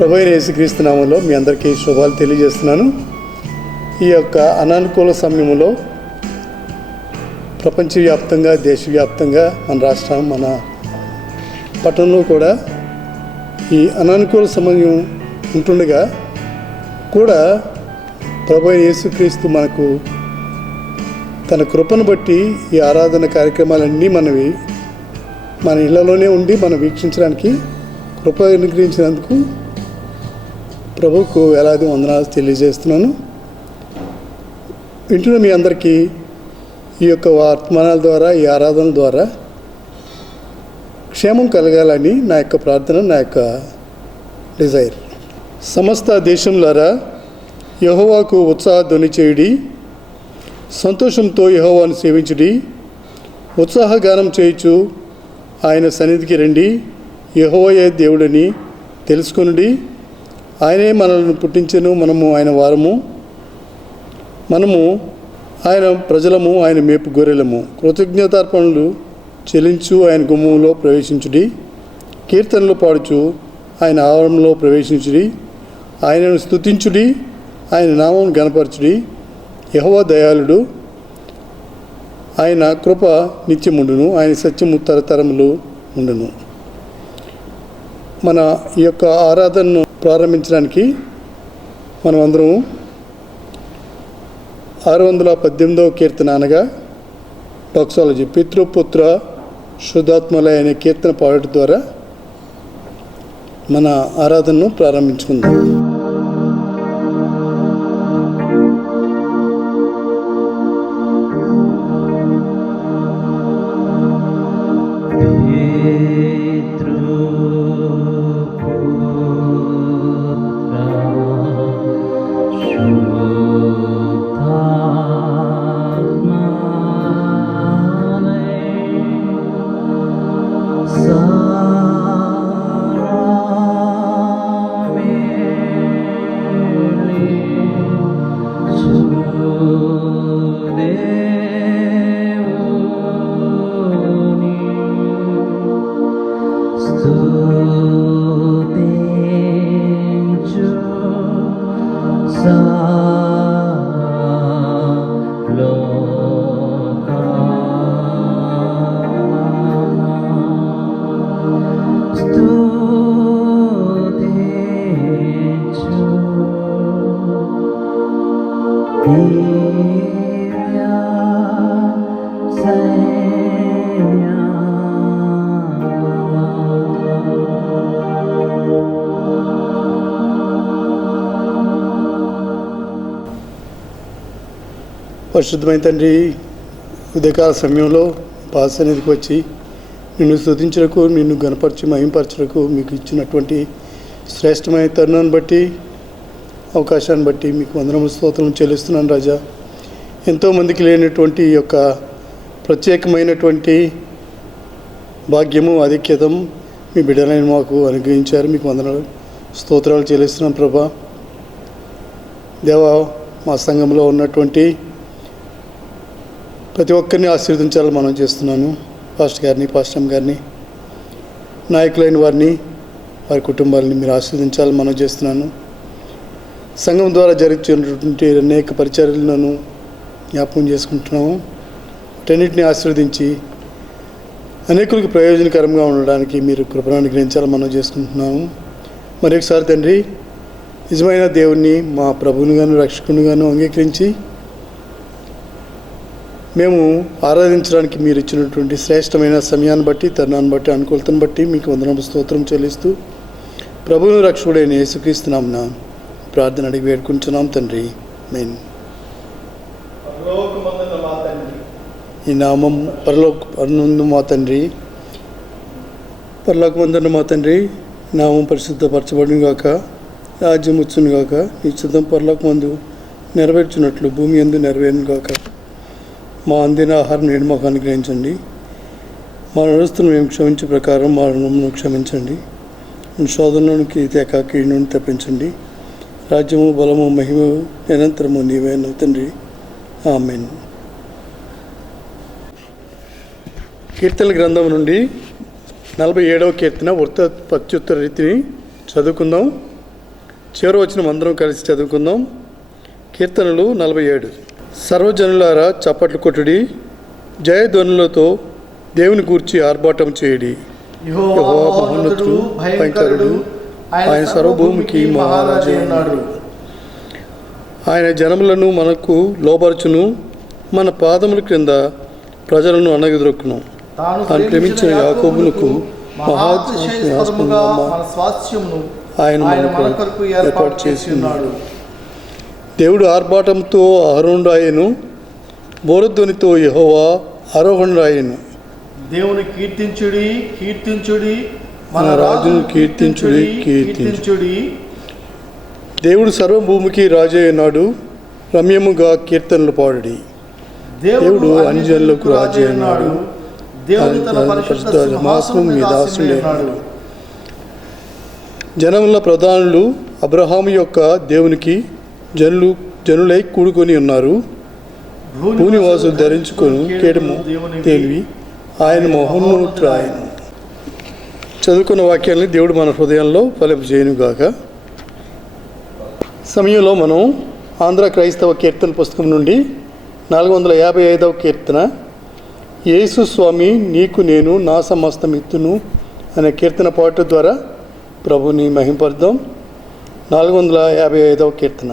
ప్రభువైన యేసుక్రీస్తు నామములో మీ అందరికీ శుభాలు తెలియజేస్తున్నాను. ఈ యొక్క అనానుకూల సమయంలో ప్రపంచవ్యాప్తంగా, దేశవ్యాప్తంగా, మన రాష్ట్రం, మన పట్టణంలో కూడా ఈ అనానుకూల సమయం ఉంటుండగా కూడా ప్రభువైన యేసుక్రీస్తు మనకు తన కృపను బట్టి ఈ ఆరాధన కార్యక్రమాలన్నీ మన ఇళ్లలోనే ఉండి మనం వీక్షించడానికి కృప అనుగ్రహించినందుకు ప్రభువుకు వేలాది వందనాలు తెలియజేస్తున్నాను. వింటున్న మీ అందరికీ ఈ యొక్క వర్తమానాల ద్వారా, ఈ ఆరాధన ద్వారా క్షేమం కలగాలని నా యొక్క ప్రార్థన, నా యొక్క డిజైర్. సమస్త దేశంలారా యెహోవాకు ఉత్సాహధ్వని చేయుడి, సంతోషంతో యెహోవాను సేవించుడి, ఉత్సాహగానం చేయుచు ఆయన సన్నిధికి రండి. యెహోవాయే దేవుడని తెలుసుకొనుడి. ఆయనే మనల్ని పుట్టించెను, మనము ఆయన వారము, మనము ఆయన ప్రజలము, ఆయన మేపు గొర్రెలము. కృతజ్ఞతార్పణలు చెల్లించు ఆయన గుమ్మంలో ప్రవేశించుడి, కీర్తనలు పాడుచు ఆయన ఆవరణలో ప్రవేశించుడి, ఆయనను స్తుతించుడి, ఆయన నామం గణపరచుడి. యెహోవా దయాళుడు, ఆయన కృప నిత్యముండును, ఆయన సత్యము తరతరములు ఉండును. మన ఈ యొక్క ఆరాధనను ప్రారంభించడానికి మనం అందరం 618వ కీర్తన అనగా డాక్సాలజీ, పితృపుత్ర శుద్ధాత్మలయ అనే కీర్తన పాడటం ద్వారా మన ఆరాధనను ప్రారంభించుకుందాం. పరిశుద్ధమైన తండ్రి, ఉదయకాల సమయంలో పాద సన్నిధికి వచ్చి నిన్ను స్తుతించడానికి, నిన్ను గణపరచి మహింపరచడానికి మీకు ఇచ్చినటువంటి శ్రేష్టమైన తరుణాన్ని బట్టి, అవకాశాన్ని బట్టి మీకు వందనములు స్తోత్రం చెల్లిస్తున్నాను రాజా. ఎంతోమందికి లేనటువంటి ఈ యొక్క ప్రత్యేకమైనటువంటి భాగ్యము, ఆధిక్యతం మీ బిడ్డలైన మాకు అనుగ్రహించారు. మీకు వందనాలు స్తోత్రాలు చెల్లిస్తున్నాను ప్రభా. దేవా, మా సంఘంలో ఉన్నటువంటి ప్రతి ఒక్కరిని ఆశీర్వదించాలని మనం చేస్తున్నాను. పాస్టర్ గారిని, పాస్టర్ గారిని, నాయకులైన వారిని, వారి కుటుంబాలని మీరు ఆశీర్వదించాలని మనం చేస్తున్నాను. సంఘం ద్వారా జరుగుతున్నటువంటి అనేక పరిచర్యలను జ్ఞాపకం చేసుకుంటున్నాము. వాటన్నిటిని ఆశీర్వదించి అనేకులకు ప్రయోజనకరంగా ఉండడానికి మీరు కృపను అనుగ్రహించాలని మనం చేసుకుంటున్నాము. మరొకసారి తండ్రి, నిజమైన దేవుణ్ణి మా ప్రభువునిగాను రక్షకునిగాను అంగీకరించి మేము ఆరాధించడానికి మీరు ఇచ్చినటువంటి శ్రేష్టమైన సమయాన్ని బట్టి, తరుణాన్ని బట్టి, అనుకూలతను బట్టి మీకు వందనములు స్తోత్రం చెల్లిస్తూ ప్రభువును రక్షకుడైన యేసుక్రీస్తు నామమున ప్రార్థన అడిగి వేడుకుంటున్నాం తండ్రి. ఆమేన్. ఈ నామం పరలోకమందున్న మా తండ్రి, పరలోకమందున్న మా తండ్రి, నామం పరిశుద్ధపరచబడును గాక, రాజ్యం వచ్చును గాక, నీ చిత్తం పరలోకమందు నెరవేర్చున్నట్లు భూమి యందు నెరవేరును గాక. మా అందిన ఆహారం నేడు మాకు అనుగ్రహించండి, మా నడుస్తున్న మేము క్షమించే ప్రకారం మా రుణమును క్షమించండి, శోధనలోనికి తేక కీడు నుండి తప్పించండి. రాజ్యము, బలము, మహిమ నిరంతరము నీవే తండ్రి. ఆమేన్. కీర్తనల గ్రంథం నుండి 47వ కీర్తన ప్రత్యుత్తర రీతిని చదువుకుందాం. చివరి వచనం అందరం కలిసి చదువుకుందాం. కీర్తనలు 47. సర్వజనులారా చప్పట్లు కొట్టుడి, జయధ్వనులతో దేవుని గూర్చి ఆర్భాటం చేయడి. యెహోవా మహోన్నతుడు, భయంకరుడు, ఆయన సర్వభూమికి మహారాజు ఉన్నాడు. ఆయన జనములను మనకు లోబరచును, మన పాదముల క్రింద ప్రజలను అణగదొక్కును. తాను ప్రేమించిన యాకోబునకు ఆయన మనకు ఏర్పాటు చేసి ఉన్నాడు. దేవుడు ఆర్భాటంతో ఆరోహణుడాయెను, బోరధ్వనితో యెహోవా ఆరోహణుడాయెను. దేవుని కీర్తించుడి, కీర్తించుడి, మన రాజును కీర్తించుడి, కీర్తించుడి. దేవుడు సర్వభూమికి రాజే ఉన్నాడు, రమ్యముగా కీర్తనలు పాడుడి. దేవుడు అన్యజనులకు రాజే ఉన్నాడు, దేవుడు తన పరిశుద్ధ సింహాసనం మీద ఆసీనుడైనాడు. జనముల ప్రధానులు అబ్రహాము యొక్క దేవునికి జనులై కూడుకొని ఉన్నారు. భూనివాసులు ధరించుకొని కేడము తేలివి ఆయన మహోన్నతుడు ఆయన. చదువుకున్న వాక్యాన్ని దేవుడు మన హృదయంలో ఫలింపజేయునుగాక. సమయంలో మనం ఆంధ్ర క్రైస్తవ కీర్తన పుస్తకం నుండి 455వ కీర్తన, యేసు స్వామి నీకు నేను నా సమస్తమిత్తును అనే కీర్తన పాట ద్వారా ప్రభుని మహింపర్దాం. 455వ కీర్తన.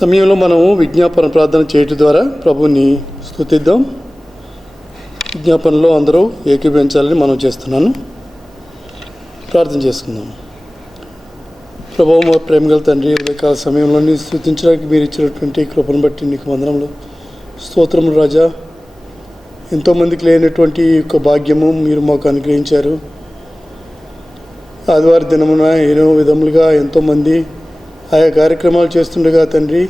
సమయంలో మనము విజ్ఞాపన ప్రార్థన చేయటం ద్వారా ప్రభువుని స్తుతిద్దాం. విజ్ఞాపనలో అందరూ ఏకీభవించాలని మనం చేస్తున్నాను. ప్రార్థన చేసుకుందాం. ప్రభువు మా ప్రేమగల తండ్రి, ఉదయకాల సమయంలో స్తుతించడానికి మీరు ఇచ్చినటువంటి కృపను బట్టి నీకు వందనములు, స్తోత్రములు రాజా. ఎంతోమందికి లేనటువంటి యొక్క భాగ్యము మీరు మాకు అనుగ్రహించారు. ఆదివారం దినమున ఎన్నో విధములుగా ఎంతోమంది ఆయా కార్యక్రమాలు చేస్తుండగా తండ్రి,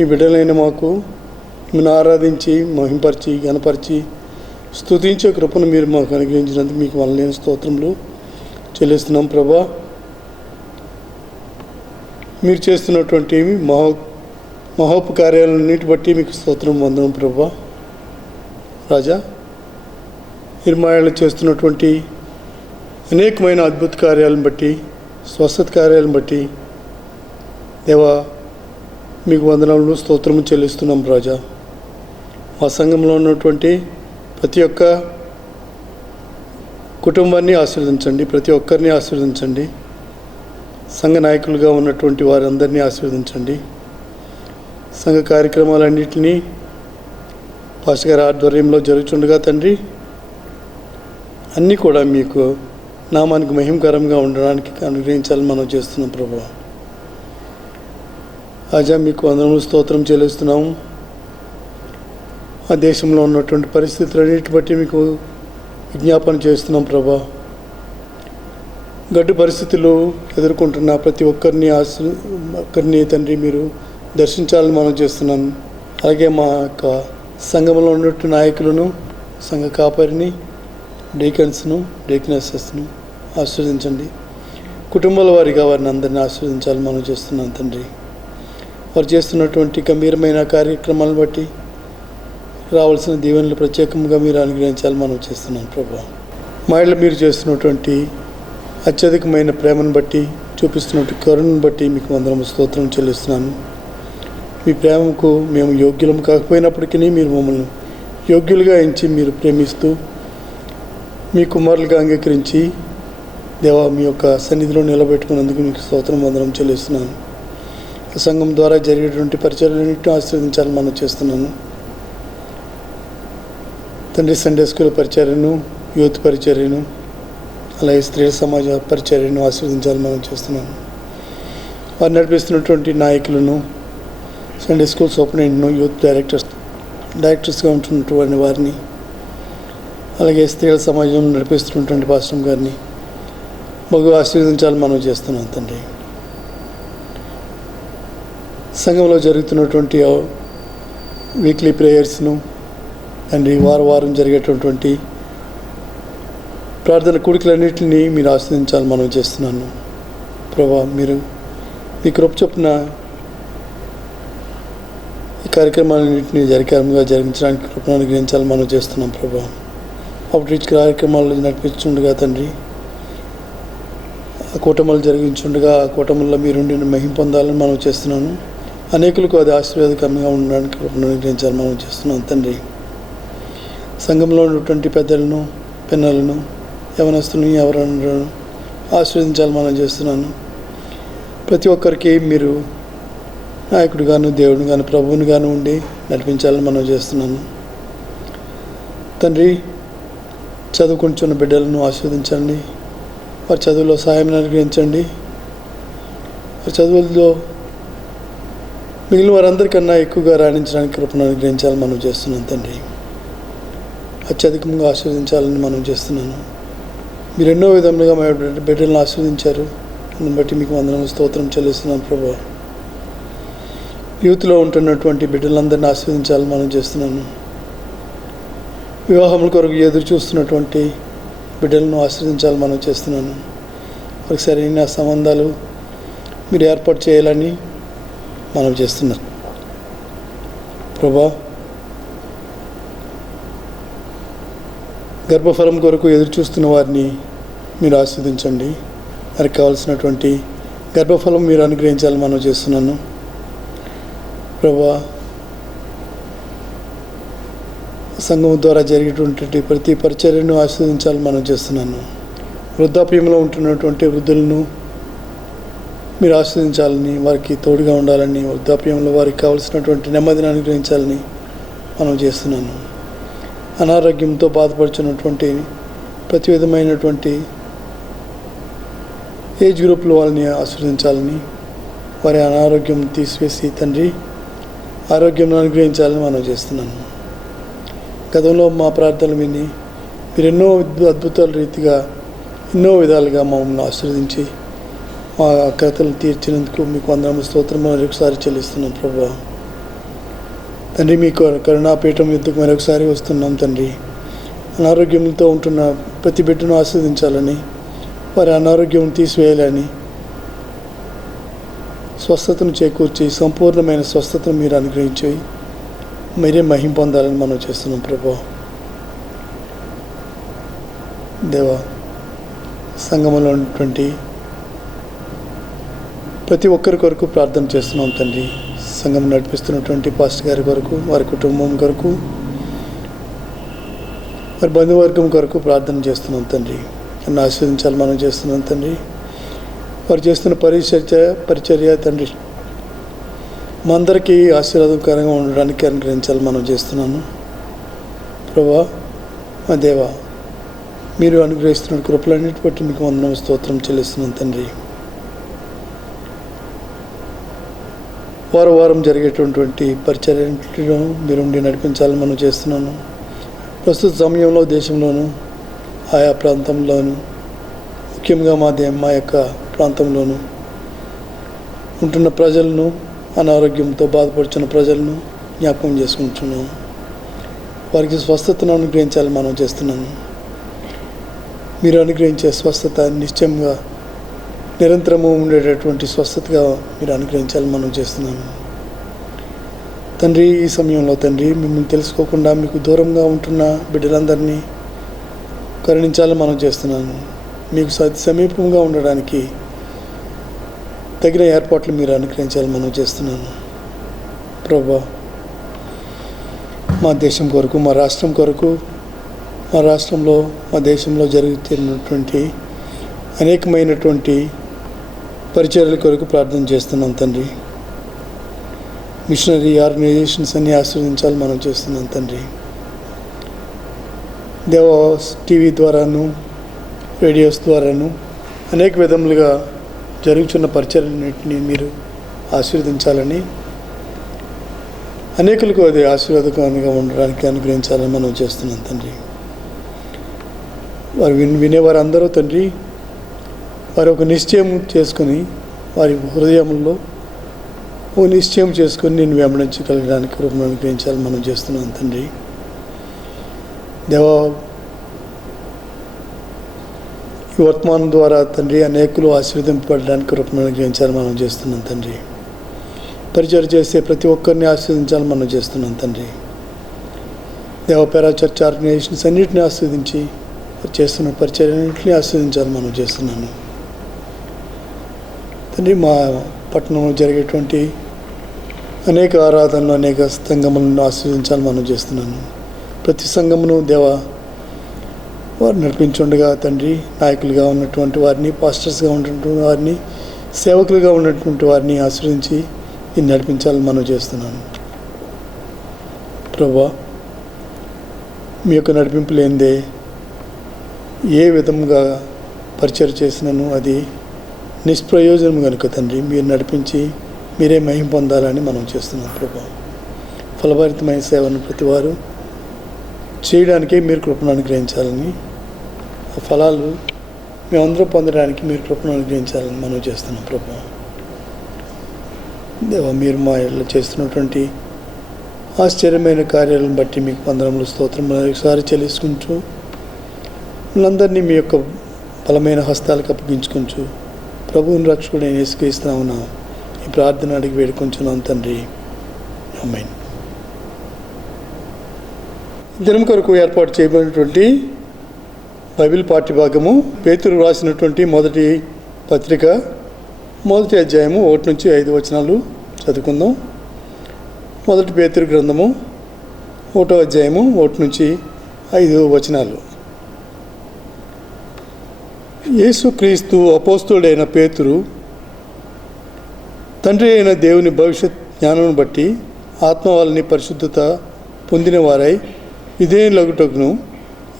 ఈ బిడ్డలైన మాకు మిమ్మల్ని ఆరాధించి మహింపరిచి గణపరిచి స్తుతించే కృపను మీరు మాకు అనుగ్రహించినందుకు మీకు వల్లలేని స్తోత్రములు చెల్లిస్తున్నాం ప్రభా. మీరు చేస్తున్నటువంటి మహోపకార్యాలన్నిటి బట్టి మీకు స్తోత్రం వందనం ప్రభా. రాజా, నిర్మాణాలు చేస్తున్నటువంటి అనేకమైన అద్భుత కార్యాలను బట్టి, స్వస్థత కార్యాలను బట్టి దేవా మీకు వందనాలను స్తోత్రము చెల్లిస్తున్నాం రాజా. మా సంఘంలో ఉన్నటువంటి ప్రతి ఒక్క కుటుంబాన్ని ఆశీర్వదించండి, ప్రతి ఒక్కరిని ఆశీర్వదించండి. సంఘ నాయకులుగా ఉన్నటువంటి వారందరినీ ఆశీర్వదించండి. సంఘ కార్యక్రమాలన్నింటినీ పాస్టర్ గారి ఆధ్వర్యంలో జరుగుతుండగా తండ్రి, అన్నీ కూడా మీకు నామానికి మహిమకరంగా ఉండడానికి అనుగ్రహించాలని మనం చేస్తున్నాం ప్రభువా. రాజా, మీకు వందనములు స్తోత్రం చెల్లిస్తున్నాము. ఆ దేశంలో ఉన్నటువంటి పరిస్థితులన్నిటి బట్టి మీకు విజ్ఞాపన చేస్తున్నాం ప్రభా. గడ్డు పరిస్థితులు ఎదుర్కొంటున్న ప్రతి ఒక్కరిని తండ్రి మీరు దర్శించాలని మనం చేస్తున్నాను. అలాగే మా యొక్క సంఘంలో ఉన్నట్టు నాయకులను, సంఘ కాపరిని, డీకన్స్ను, డీకనెసెస్ను ఆశీర్వదించండి. కుటుంబాల వారిగా వారిని అందరినీ ఆశీర్వదించాలని మనం చేస్తున్నాం తండ్రి. వారు చేస్తున్నటువంటి గంభీరమైన కార్యక్రమాలను బట్టి రావాల్సిన దీవెనలు ప్రత్యేకంగా మీరు అనుగ్రహించాలని మనం చేస్తున్నాం ప్రభా. మా ఇళ్ళ మీరు చేస్తున్నటువంటి అత్యధికమైన ప్రేమను బట్టి, చూపిస్తున్నటువంటి కరుణను బట్టి మీకు వందనము స్తోత్రం చెల్లిస్తున్నాను. మీ ప్రేమకు మేము యోగ్యులం కాకపోయినప్పటికీ మీరు మమ్మల్ని యోగ్యులుగా ఎంచి మీరు ప్రేమిస్తూ మీ కుమారులుగా అంగీకరించి దేవా మీ యొక్క సన్నిధిలో నిలబెట్టుకున్నందుకు మీకు స్తోత్రం వందనం చెల్లిస్తున్నాను. సంఘం ద్వారా జరిగేటువంటి పరిచయాలన్నింటినీ ఆశీర్వదించాలని మనం చేస్తున్నాను తండ్రి. సండే స్కూల్ పరిచర్యను, యూత్ పరిచర్యను, అలాగే స్త్రీల సమాజ పరిచర్యను ఆశీర్వదించాలని మనం చేస్తున్నాను. వారు నడిపిస్తున్నటువంటి నాయకులను, సండే స్కూల్ సూపరింటెండెంట్ను, యూత్ డైరెక్టర్స్గా ఉంటున్నటువంటి వారిని, అలాగే స్త్రీల సమాజం నడిపిస్తున్నటువంటి పాస్టర్ గారిని బాగా ఆశీర్వదించాలని మనం చేస్తున్నాం తండ్రి. సంఘంలో జరుగుతున్నటువంటి వీక్లీ ప్రేయర్స్ను తండ్రి, వారం జరిగేటటువంటి ప్రార్థన కూడికలన్నింటినీ మీరు ఆశీర్వదించాలని మనం చేస్తున్నాను ప్రభా. మీరు మీ కృప చొప్పున ఈ కార్యక్రమాలన్నింటినీ జరిగించడానికి కృపను అనుగ్రహించాలని మనం చేస్తున్నాం ప్రభా. అవుట్రీచ్ కార్యక్రమాలు నడిపించుండగా తండ్రి, ఆ కూటములు జరిగించుండగా ఆ కూటముల్లో మీరుండి మహిమ పొందాలని మనం చేస్తున్నాను. అనేకులకు అది ఆశీర్వాదకరంగా ఉండడానికి కృపను అనుగ్రహించాలని మనం చేస్తున్నాం తండ్రి. సంఘంలో ఉన్నటువంటి పెద్దలను, పిల్లలను, యవనస్తులను, ఎవరన్నా ఆశీర్వదించాలని మనం చేస్తున్నాను. ప్రతి ఒక్కరికి మీరు నాయకుడు గాను, దేవుడు గాను, ప్రభువుని గాను ఉండి నడిపించాలని మనం చేస్తున్నాను తండ్రి. చదువుకుంటున్న బిడ్డలను ఆశీర్వదించండి. వారి చదువులో సహాయం అనుగ్రహించండి. వారి చదువుల్లో మిగిలిన వారందరికన్నా ఎక్కువగా రాణించడానికి కృపను అనుగ్రహించాలని మనం చేస్తున్నాం తండ్రి. అత్యధికంగా ఆశీర్వదించాలని మనం చేస్తున్నాను. మీరు ఎన్నో విధములుగా మా బిడ్డలను ఆశీర్వదించారు. దాన్ని బట్టి మీకు వందనములు స్తోత్రం చెల్లిస్తున్నాను ప్రభా. యూత్లో ఉంటున్నటువంటి బిడ్డలందరినీ ఆశీర్వదించాలని మనం చేస్తున్నాను. వివాహముల కొరకు ఎదురు చూస్తున్నటువంటి బిడ్డలను ఆశీర్వదించాలని మనం చేస్తున్నాను. వారికి సరైన సంబంధాలు మీరు ఏర్పాటు చేయాలని మనం చేస్తున్నాం ప్రభా. గర్భఫలం కొరకు ఎదురు చూస్తున్న వారిని మీరు ఆశీర్వదించండి. వారికి కావాల్సినటువంటి గర్భఫలం మీరు అనుగ్రహించాలని మనం చేస్తున్నాను ప్రభా. సంఘం ద్వారా జరిగేటువంటి ప్రతి పరిచర్యను ఆశీర్వదించాలని మనం చేస్తున్నాను. వృద్ధాప్యంలో ఉంటున్నటువంటి వృద్ధులను మీరు ఆస్వాదించాలని, వారికి తోడుగా ఉండాలని, వృద్ధాప్యంలో వారికి కావలసినటువంటి నెమ్మదిని అనుగ్రహించాలని మనం చేస్తున్నాను. అనారోగ్యంతో బాధపడుతున్నటువంటి ప్రతి విధమైనటువంటి ఏజ్ గ్రూప్లో వాళ్ళని ఆస్వాదించాలని, వారి అనారోగ్యం తీసివేసి తండ్రి ఆరోగ్యం అనుగ్రహించాలని మనం చేస్తున్నాను. గతంలో మా ప్రార్థనలు విని మీరు ఎన్నో అద్భుతాల రీతిగా ఎన్నో విధాలుగా మమ్మల్ని ఆశీర్వదించి మా అక్రతలు తీర్చినందుకు మీకు వందనములు స్తోత్రం మరొకసారి చెల్లిస్తున్నాం ప్రభువా. తండ్రి మీ కరుణాపీఠం యుద్ధకు మరొకసారి వస్తున్నాం తండ్రి. అనారోగ్యంతో ఉంటున్న ప్రతి బిడ్డను ఆస్వాదించాలని, వారి అనారోగ్యం తీసివేయాలని, స్వస్థతను చేకూర్చి సంపూర్ణమైన స్వస్థతను మీరు అనుగ్రహించి మీరే మహిమ పొందాలని మనం చేస్తున్నాం ప్రభువా. దేవా, సంఘంలో ఉన్నటువంటి ప్రతి ఒక్కరి కొరకు ప్రార్థన చేస్తున్నాం తండ్రి. సంఘం నడిపిస్తున్నటువంటి పాస్టర్ గారి కొరకు, వారి కుటుంబం కొరకు, వారి బంధువర్గం కొరకు ప్రార్థన చేస్తున్నాం తండ్రి. నన్ను ఆశీర్వదించాలి మనం చేస్తున్నాం తండ్రి. వారు చేస్తున్న పరిచర్య తండ్రి మా అందరికీ ఆశీర్వాదకరంగా ఉండడానికి అనుగ్రహించాలి మనం చేస్తున్నాను ప్రభువా. మా దేవా, మీరు అనుగ్రహిస్తున్న కృపలన్నిటి బట్టి మీకు వందనం స్తోత్రం చెల్లిస్తున్నాను తండ్రి. వారం జరిగేటటువంటి పరిచర్యలో మీరుండి నడిపించాలని మనం చేస్తున్నాను. ప్రస్తుత సమయంలో దేశంలోనూ ఆయా ప్రాంతంలోనూ, ముఖ్యంగా మా యొక్క ప్రాంతంలోనూ ఉంటున్న ప్రజలను, అనారోగ్యంతో బాధపడుతున్న ప్రజలను జ్ఞాపకం చేసుకుంటున్నాము. వారికి స్వస్థతను అనుగ్రహించాలని మనం చేస్తున్నాను. మీరు అనుగ్రహించే స్వస్థత నిశ్చయంగా నిరంతరము ఉండేటటువంటి స్వస్థతగా మీరు అనుగ్రహించాలని మనం చేస్తున్నాను తండ్రి. ఈ సమయంలో తండ్రి మిమ్మల్ని తెలుసుకోకుండా మీకు దూరంగా ఉంటున్న బిడ్డలందరినీ కరుణించాలని మనం చేస్తున్నాను. మీకు సమీపంగా ఉండడానికి తగిన ఏర్పాట్లు మీరు అనుగ్రహించాలని మనం చేస్తున్నాను ప్రభువా. మా దేశం కొరకు, మా రాష్ట్రం కొరకు, మా రాష్ట్రంలో, మా దేశంలో జరుగుతున్నటువంటి అనేకమైనటువంటి పరిచర్యల కొరకు ప్రార్థన చేస్తున్నాం తండ్రి. మిషనరీ ఆర్గనైజేషన్స్ అన్నీ ఆశీర్వదించాలని మనం చేస్తున్నాం తండ్రి. దేవా, టీవీ ద్వారాను, రేడియోస్ ద్వారాను అనేక విధములుగా జరుగుతున్న పరిచర్యలన్నింటినీ మీరు ఆశీర్వదించాలని, అనేకులకు అది ఆశీర్వాదకరంగా ఉండడానికి అనుగ్రహించాలని మనం చేస్తున్నాం తండ్రి. వారు వినేవారు అందరూ తండ్రి వారు ఒక నిశ్చయం చేసుకొని, వారి హృదయంలో ఒక నిశ్చయం చేసుకొని నేను వెంబడించగలగడానికి కృపను అనుగ్రహించాలని మనం చేస్తున్నాం తండ్రి. దేవా, ఈ వర్తమానం ద్వారా తండ్రి అనేకులు ఆశీర్వదింపబడడానికి కృపను అనుగ్రహించాలని మనం చేస్తున్నాం తండ్రి. పరిచయం చేసే ప్రతి ఒక్కరిని ఆశీర్వదించాలని మనం చేస్తున్నాం తండ్రి. దేవపేరా చర్చ్ ఆర్గనైజేషన్స్ అన్నింటినీ ఆశీర్వదించి చేస్తున్న పరిచయాలన్నింటినీ ఆశీర్వదించాలని మనం చేస్తున్నాను తండ్రి. మా పట్టణంలో జరిగేటువంటి అనేక ఆరాధనలు, అనేక సంఘములను ఆశీర్వదించాలని మనం చేస్తున్నాను. ప్రతి సంఘమును దేవా వారు నడిపించుండగా తండ్రి, నాయకులుగా ఉన్నటువంటి వారిని, పాస్టర్స్గా ఉన్నటువంటి వారిని, సేవకులుగా ఉన్నటువంటి వారిని ఆశీర్వదించి దీన్ని నడిపించాలని మనం చేస్తున్నాను ప్రభువా. మీ యొక్క నడిపింపు లేనిదే ఏ విధంగా పరిచయం చేసినాను అది నిష్ప్రయోజనం కనుక తండ్రి, మీరు నడిపించి మీరే మహిమ పొందాలని మనం చేస్తున్నాం ప్రభువా. ఫలభరితమైన సేవను ప్రతి వారు చేయడానికే మీరు కృపను అనుగ్రహించాలని, ఆ ఫలాలు మేమందరూ పొందడానికి మీరు కృపను అనుగ్రహించాలని మనం చేస్తున్నాం ప్రభువా. దేవా, మీరు మా ఇళ్ళలో చేస్తున్నటువంటి ఆశ్చర్యమైన కార్యాలను బట్టి మీకు వందనములు స్తోత్రం ఒకసారి చెల్లించుకుంటూ అందరినీ మీ యొక్క బలమైన హస్తాలకు అప్పగించుకుంటూ ప్రభువుని రక్షకుడు నేను యేసుక్రీస్తునామమున ఈ ప్రార్థన అడిగి వేడుకొంచున్నాం తండ్రి, ఆమేన్. దినం కొరకు ఏర్పాటు చేయబడినటువంటి బైబిల్ పాఠ్యభాగము పేతురు రాసినటువంటి మొదటి పత్రిక, మొదటి అధ్యాయము 1 నుంచి 5 వచనాలు చదువుకుందాం. మొదటి పేతురు గ్రంథము 1వ అధ్యాయము 1 నుంచి 5 వచనాలు. యేసుక్రీస్తు అపోస్తలుడైన పేతురు తండ్రి అయిన దేవుని భవిష్యత్ జ్ఞానం బట్టి ఆత్మ వాళ్ళని పరిశుద్ధత పొందిన వారై విధేయులగుటకును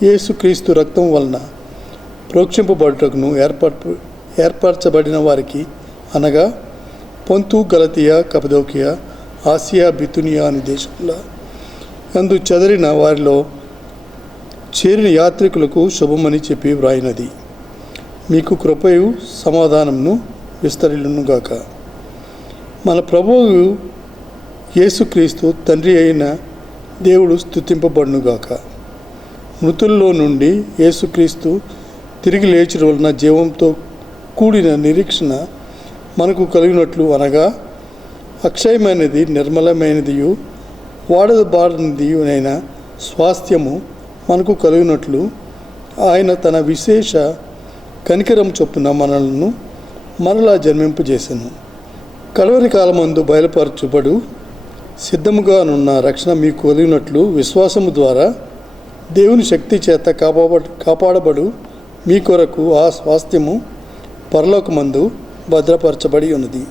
యేసుక్రీస్తు రక్తం వలన ప్రోక్షింపబడుటకును ఏర్పరచబడిన వారికి అనగా పొంతు గలతియా కపదోకియా ఆసియా బితునియా అనే దేశంలో అందు చెదరిన వారిలో చేరిన యాత్రికులకు శుభమని చెప్పి వ్రాయినది. మీకు కృపయు సమాధానమును విస్తరిల్లునుగాక. మన ప్రభువు యేసుక్రీస్తు తండ్రి అయిన దేవుడు స్తుతింపబడునుగాక. మృతుల్లో నుండి యేసుక్రీస్తు తిరిగి లేచిన వలన జీవంతో కూడిన నిరీక్షణ మనకు కలిగినట్లు, అనగా అక్షయమైనది, నిర్మలమైనదియు వాడబారనిదియునైన స్వాస్థ్యము మనకు కలిగినట్లు ఆయన తన విశేష కనికరం చొప్పున మనలను మరలా జన్మింపజేసెను. కడవరి కాలమందు బయలుపరచుబడు సిద్ధముగానున్న రక్షణ మీకు కలిగినట్లు విశ్వాసము ద్వారా దేవుని శక్తి చేత కాపాడబడు మీ కొరకు ఆ స్వాస్థ్యము పరలోకమందు భద్రపరచబడి ఉన్నది.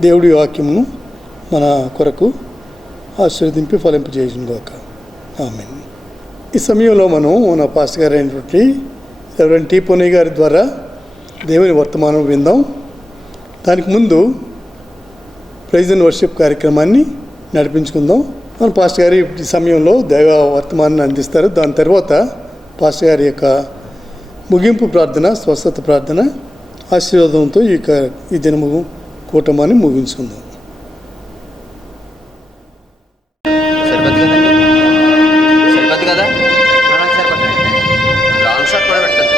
దేవుడి వాక్యమును మన కొరకు ఆశీర్వదింపి ఫలింపజేయుగాక. ఆమేన్. ఈ సమయంలో మనం మన పాస్టర్ గారు అయినటువంటి రెవరెండ్ టి పొన్నయ్య గారి ద్వారా దేవుని వర్తమానం విందాం. దానికి ముందు ప్రైజ్ అండ్ వర్షిప్ కార్యక్రమాన్ని నడిపించుకుందాం. మన పాస్టర్ గారి ఈ సమయంలో దైవ వర్తమానాన్ని అందిస్తారు. దాని తర్వాత పాస్టర్ గారి యొక్క ముగింపు ప్రార్థన, స్వస్థత ప్రార్థన, ఆశీర్వాదంతో ఈ దినము కూటమాన్ని ముగించుకుందాం. సరిపోద్ది కదా? లాంగ్ షాట్ కూడా పెట్టండి.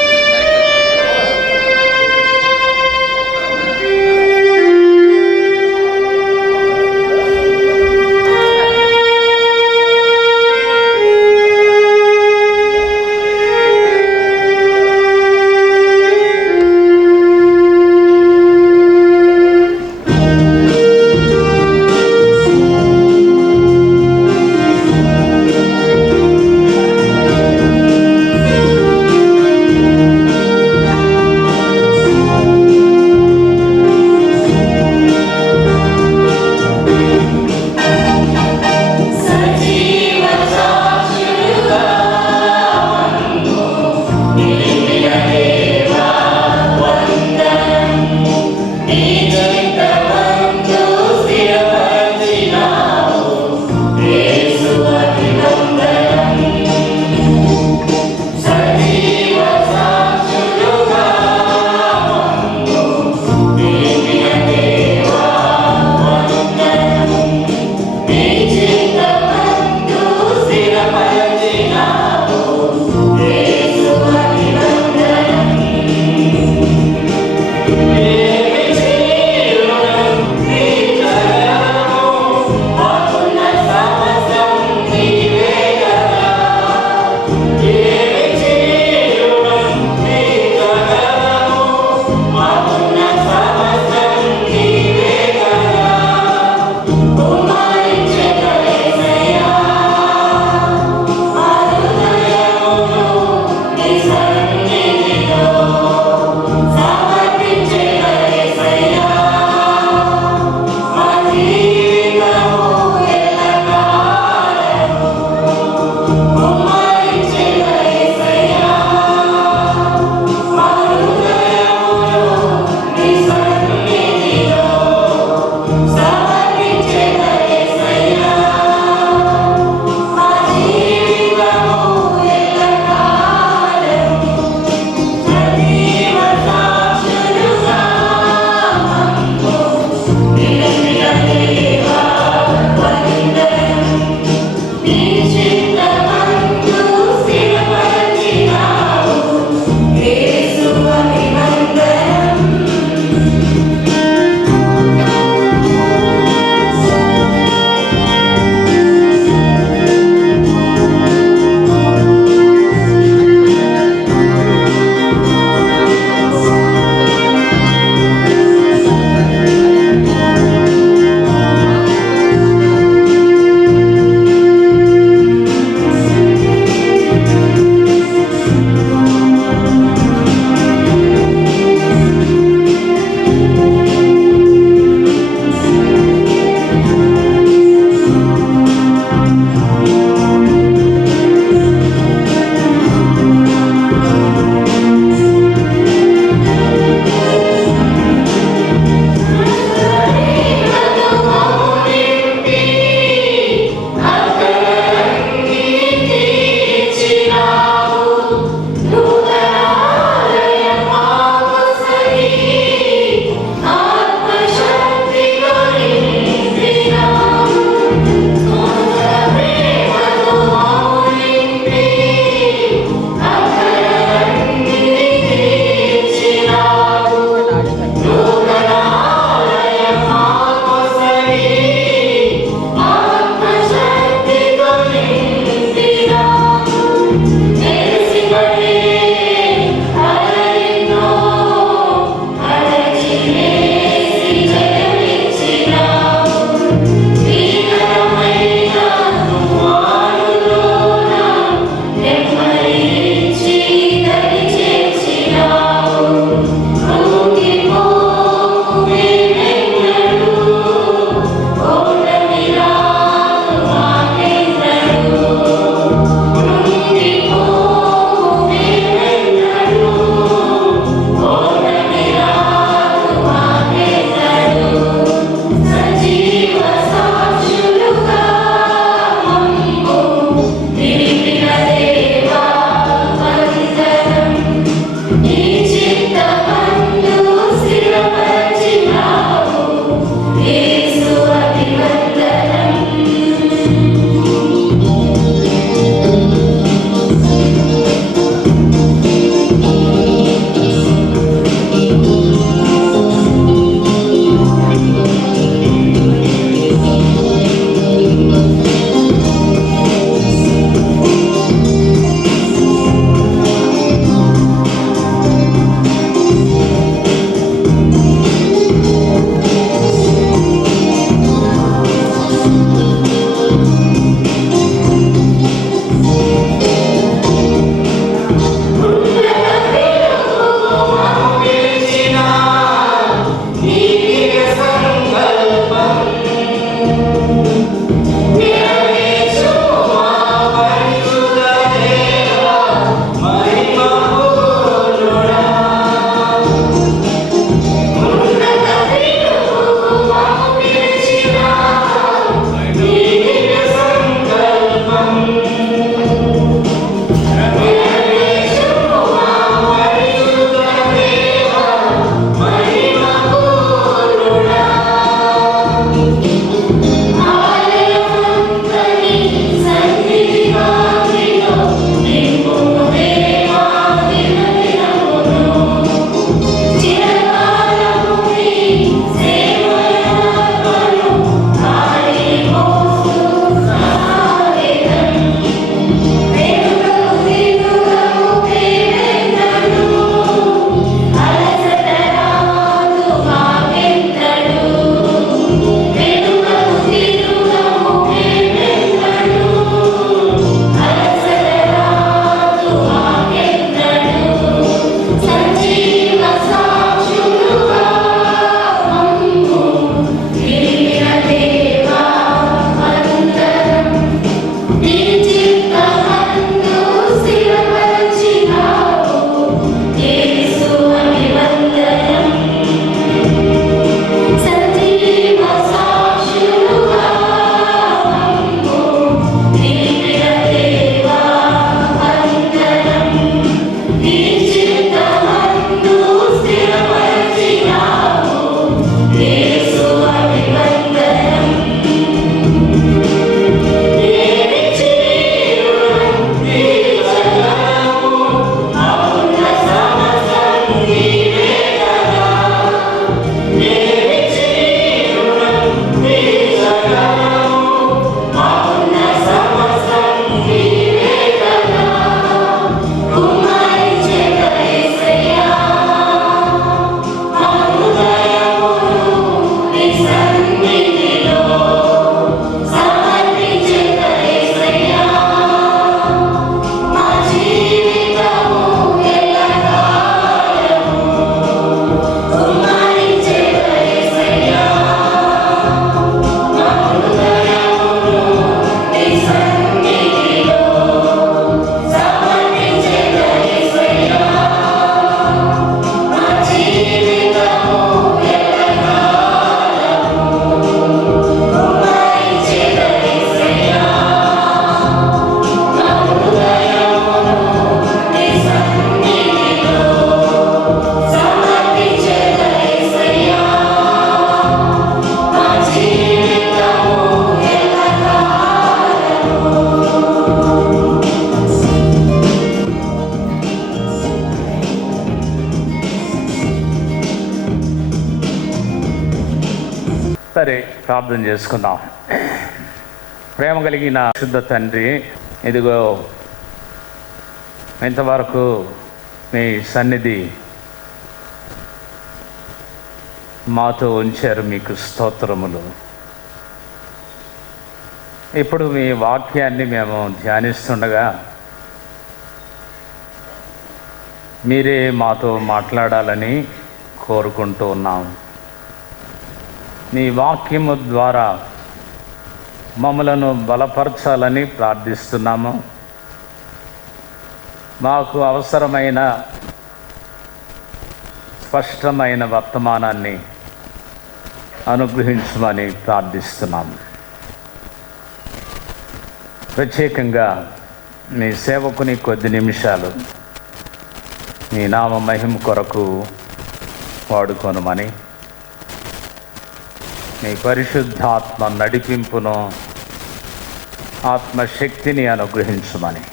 ప్రార్థన చేసుకుందాం. ప్రేమ కలిగిన శుద్ధ తండ్రి, ఇదిగో ఇంతవరకు మీ సన్నిధి మాతో ఉంచారు, మీకు స్తోత్రములు. ఇప్పుడు మీ వాక్యాన్ని మేము ధ్యానిస్తుండగా మీరే మాతో మాట్లాడాలని కోరుకుంటూ ఉన్నాం. నీ వాక్యము ద్వారా మమ్మలను బలపరచాలని ప్రార్థిస్తున్నాము. మాకు అవసరమైన స్పష్టమైన వర్తమానాన్ని అనుగ్రహించమని ప్రార్థిస్తున్నాము. ప్రత్యేకంగా నీ సేవకుని కొద్ది నిమిషాలు నీ నామ మహిమ కొరకు వాడుకొనమని, నీ పరిశుద్ధాత్మ నడిపింపును, ఆత్మశక్తిని అనుగ్రహించమని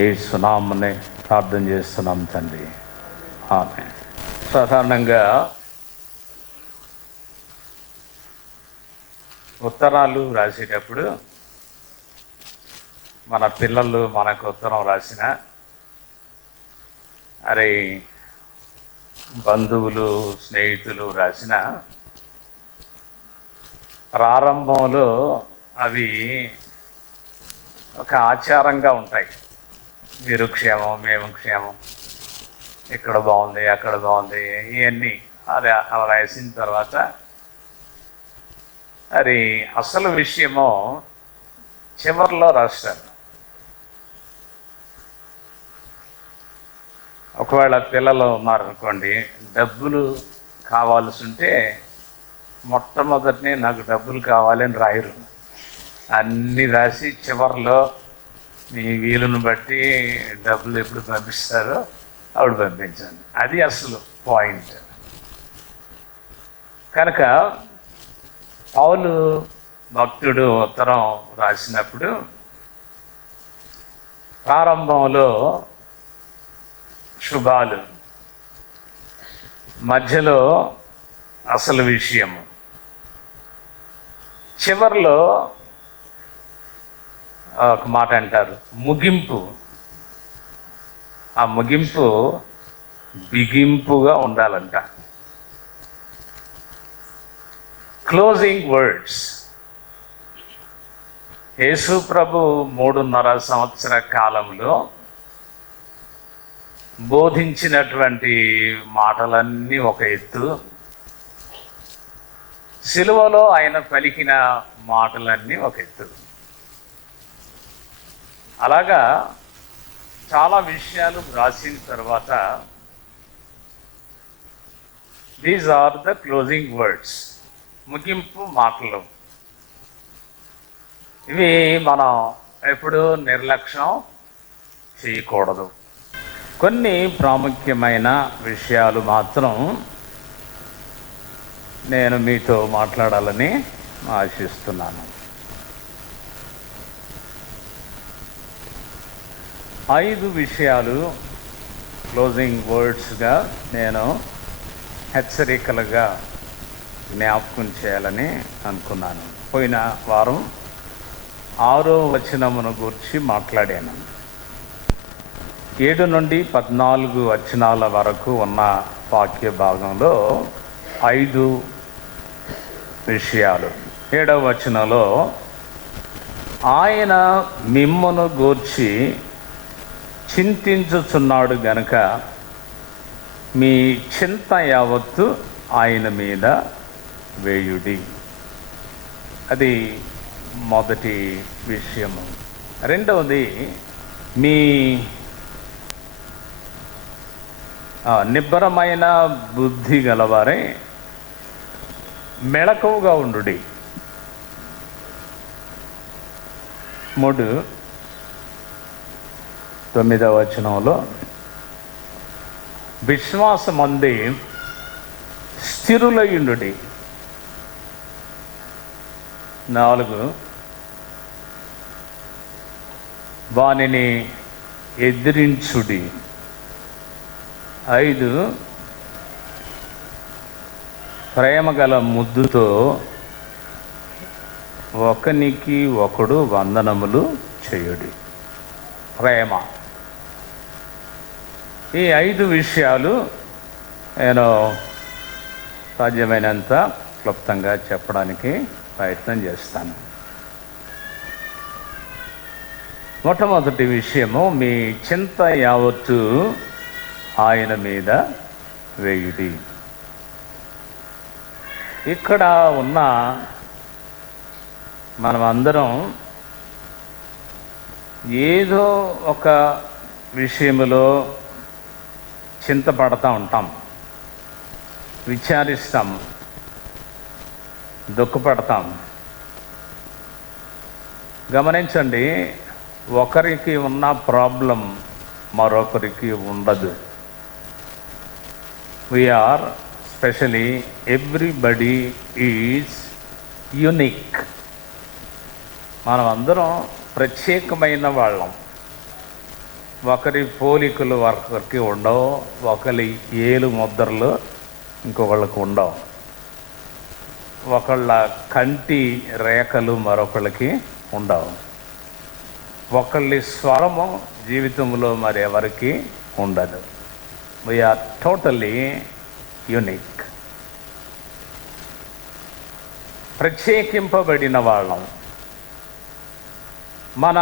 యేసు నామమునే ప్రార్థన చేస్తున్నాం తండ్రి, ఆమేన్. సాధారణంగా ఉత్తరాలు రాసేటప్పుడు మన పిల్లలు మనకు ఉత్తరం రాసిన, అరే బంధువులు స్నేహితులు రాసిన ప్రారంభంలో అవి ఒక ఆచారంగా ఉంటాయి. మీరు క్షేమం, మేము క్షేమం, ఇక్కడ బాగుంది, అక్కడ బాగుంది, ఇవన్నీ అది అలా రాసిన తర్వాత అది అసలు విషయమో చివరిలో రాస్తారు. ఒకవేళ పిల్లలు ఉన్నారనుకోండి, డబ్బులు కావాల్సి ఉంటే మొట్టమొదటినే నాకు డబ్బులు కావాలని రాయరు, అన్నీ రాసి చివరిలో మీ వీలును బట్టి డబ్బులు ఎప్పుడు పంపిస్తారో అప్పుడు పంపించండి. అది అసలు పాయింట్. కనుక పౌలు భక్తుడు ఉత్తరం రాసినప్పుడు ప్రారంభంలో శుభాలు, మధ్యలో అసలు విషయము, చివరిలో ఒక మాట అంటారు ముగింపు. ఆ ముగింపు బిగింపుగా ఉండాలంట. Closing words. యేసు ప్రభు 3.5 సంవత్సర కాలంలో బోధించినటువంటి మాటలన్నీ ఒక ఎత్తు, సిలువలో ఆయన పలికిన మాటలన్నీ ఒక ఎత్తు. అలాగా చాలా విషయాలు రాసిన తర్వాత these are the closing words, ముగింపు మాటలు. ఇవి మనం ఎప్పుడు నిర్లక్ష్యం చేయకూడదు. కొన్ని ప్రాముఖ్యమైన విషయాలు మాత్రం నేను మీతో మాట్లాడాలని ఆశిస్తున్నాను. 5 విషయాలు క్లోజింగ్ వర్డ్స్గా నేను హెచ్చరికలుగా జ్ఞాపకం చేయాలని అనుకున్నాను. పోయిన వారం 6వ వచనమును గురించి మాట్లాడాను. 7 నుండి 14 వచనాల వరకు ఉన్న వాక్య భాగంలో 5 విషయాలు. 7వ వచనంలో ఆయన మిమ్మును గూర్చి చింతించుచున్నాడు గనుక మీ చింత యావత్తు ఆయన మీద వేయుడి. అది మొదటి విషయము. రెండవది, మీ నిబ్బరమైన బుద్ధి గలవారే మెళకువగా ఉండుడి. 3, 9వ వచనంలో విశ్వాసమందే స్థిరులయుండుడి. 4, వానిని ఎదిరించుడి. 5, ప్రేమగల ముద్దుతో ఒకనికి ఒకడు వందనములు చేయుడి. ప్రేమ. ఈ 5 విషయాలు నేను సాధ్యమైనంత క్లుప్తంగా చెప్పడానికి ప్రయత్నం చేస్తాను. మొట్టమొదటి విషయము, మీ చింత యావత్తు ఆయన మీద వేయుడి. ఇక్కడ ఉన్న మనమందరం ఏదో ఒక విషయములో చింతపడతా ఉంటాం, విచారిస్తాం, దుఃఖపడతాం. గమనించండి, ఒకరికి ఉన్న ప్రాబ్లం మరొకరికి ఉండదు. We are specially, everybody is unique. మనం అందరం ప్రత్యేకమైన వాళ్ళం. ఒకరి పోలికలు ఒకరికి ఉండవు, ఒకరి ఏలు ముద్రలు ఇంకొకళ్ళకి ఉండవు, ఒకళ్ళ కంటి రేఖలు మరొకళ్ళకి ఉండవు, ఒకళ్ళ స్వరము జీవితంలో మరి ఎవరికి ఉండదు. We are totally unique. ప్రత్యేకింపబడిన వాళ్ళం. మన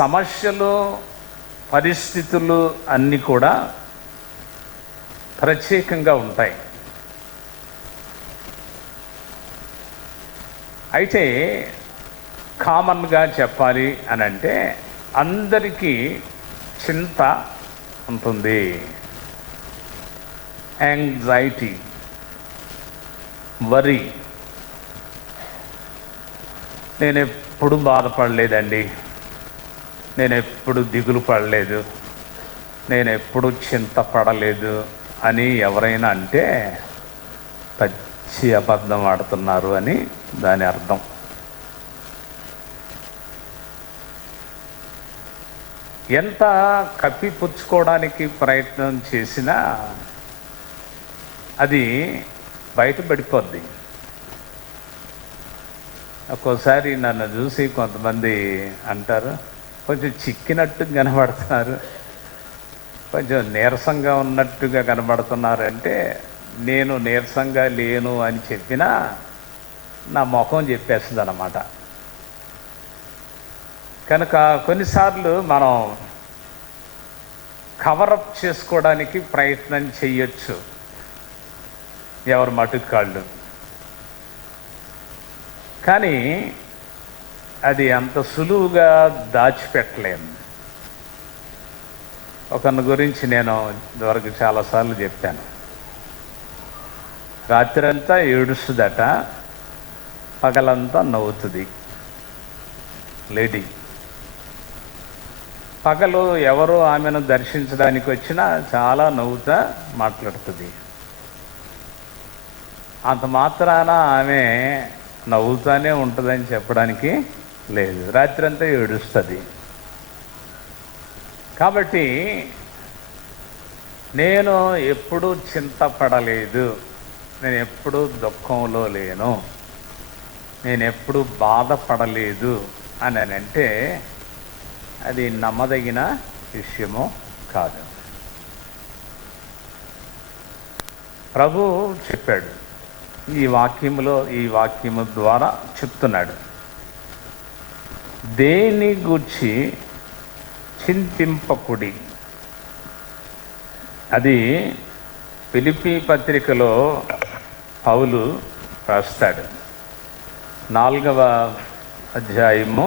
సమస్యలు, పరిస్థితులు అన్నీ కూడా ప్రత్యేకంగా ఉంటాయి. అయితే కామన్గా చెప్పాలి అని అంటే అందరికీ చింత ఉంటుంది. Anxiety, worry. నేను ఎప్పుడు బాధపడలేదండి, నేను ఎప్పుడు దిగులు పడలేదు, నేను ఎప్పుడు చింతపడలేదు అని ఎవరైనా అంటే పచ్చి అబద్ధం ఆడుతున్నారు అని దాని అర్థం. ఎంత కప్పిపుచ్చుకోవడానికి ప్రయత్నం చేసినా అది బయటపడిపోద్ది. ఒక్కోసారి నన్ను చూసి కొంతమంది అంటారు, కొంచెం చిక్కినట్టు కనబడుతున్నారు, కొంచెం నీరసంగా ఉన్నట్టుగా కనబడుతున్నారు. అంటే నేను నీరసంగా లేను అని చెప్పినా నా ముఖం చెప్పేస్తుంది అన్నమాట. కనుక కొన్నిసార్లు మనం కవరప్ చేసుకోవడానికి ప్రయత్నం చెయ్యొచ్చు ఎవరు మటుకు కాళ్ళు. కానీ అది అంత సులువుగా దాచిపెట్టలేము. ఒకరిని గురించి నేను ఇదివరకు చాలాసార్లు చెప్పాను. రాత్రంతా ఏడుస్తుందట, పగలంతా నవ్వుతుంది లేడీ. పగలు ఎవరు ఆమెను దర్శించడానికి వచ్చినా చాలా నవ్వుతా మాట్లాడుతుంది. అంత మాత్రాన ఆమె నవ్వుతానే ఉంటుందని చెప్పడానికి లేదు, రాత్రంతా ఏడుస్తుంది. కాబట్టి నేను ఎప్పుడూ చింతపడలేదు, నేను ఎప్పుడూ దుఃఖంలో లేను, నేను ఎప్పుడూ బాధపడలేదు అని అంటే అది నమ్మదగిన విషయమో కాదు. ప్రభు చెప్పాడు, ఈ వాక్యము ద్వారా చెప్తున్నాడు, దేని గూర్చి చింతింపకుడి. అది ఫిలిప్పీ పత్రికలో పౌలు రాస్తాడు. 4వ అధ్యాయము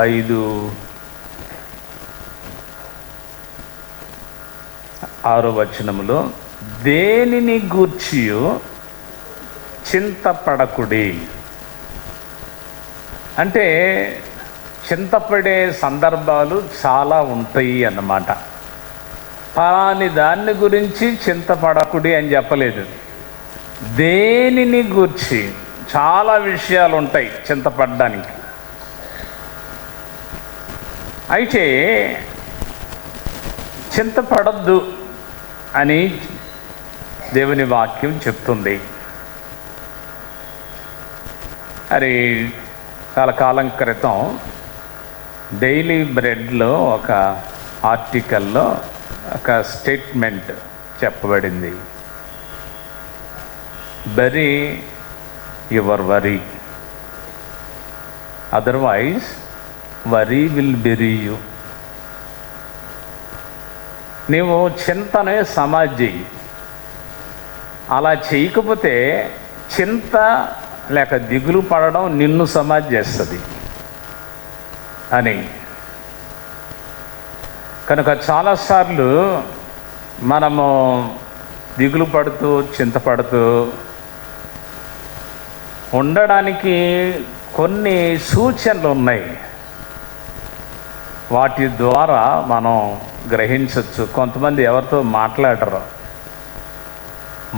5-6 వచనములో, దేనిని గూర్చియు చింతపడకుడి. అంటే చింతపడే సందర్భాలు చాలా ఉంటాయి అన్నమాట. పలాని దాన్ని గురించి చింతపడకుడి అని చెప్పలేదు. దేనిని గూర్చి చాలా విషయాలు ఉంటాయి చింతపడడానికి. అయితే చింతపడద్దు అని దేవుని వాక్యం చెప్తుంది. అది చాలా కాలం క్రితం డైలీ బ్రెడ్లో ఒక ఆర్టికల్లో ఒక స్టేట్మెంట్ చెప్పబడింది. Bury your worry, otherwise worry will bury you. నీవు చింతనే సమాధి చెయ్యి, అలా చేయకపోతే చింత లేక దిగులు పడడం నిన్ను సమాధి చేస్తుంది అని. కనుక చాలాసార్లు మనము దిగులు పడుతూ చింతపడుతూ ఉండడానికి కొన్ని సూచనలు ఉన్నాయి. వాటి ద్వారా మనం గ్రహించవచ్చు. కొంతమంది ఎవరితో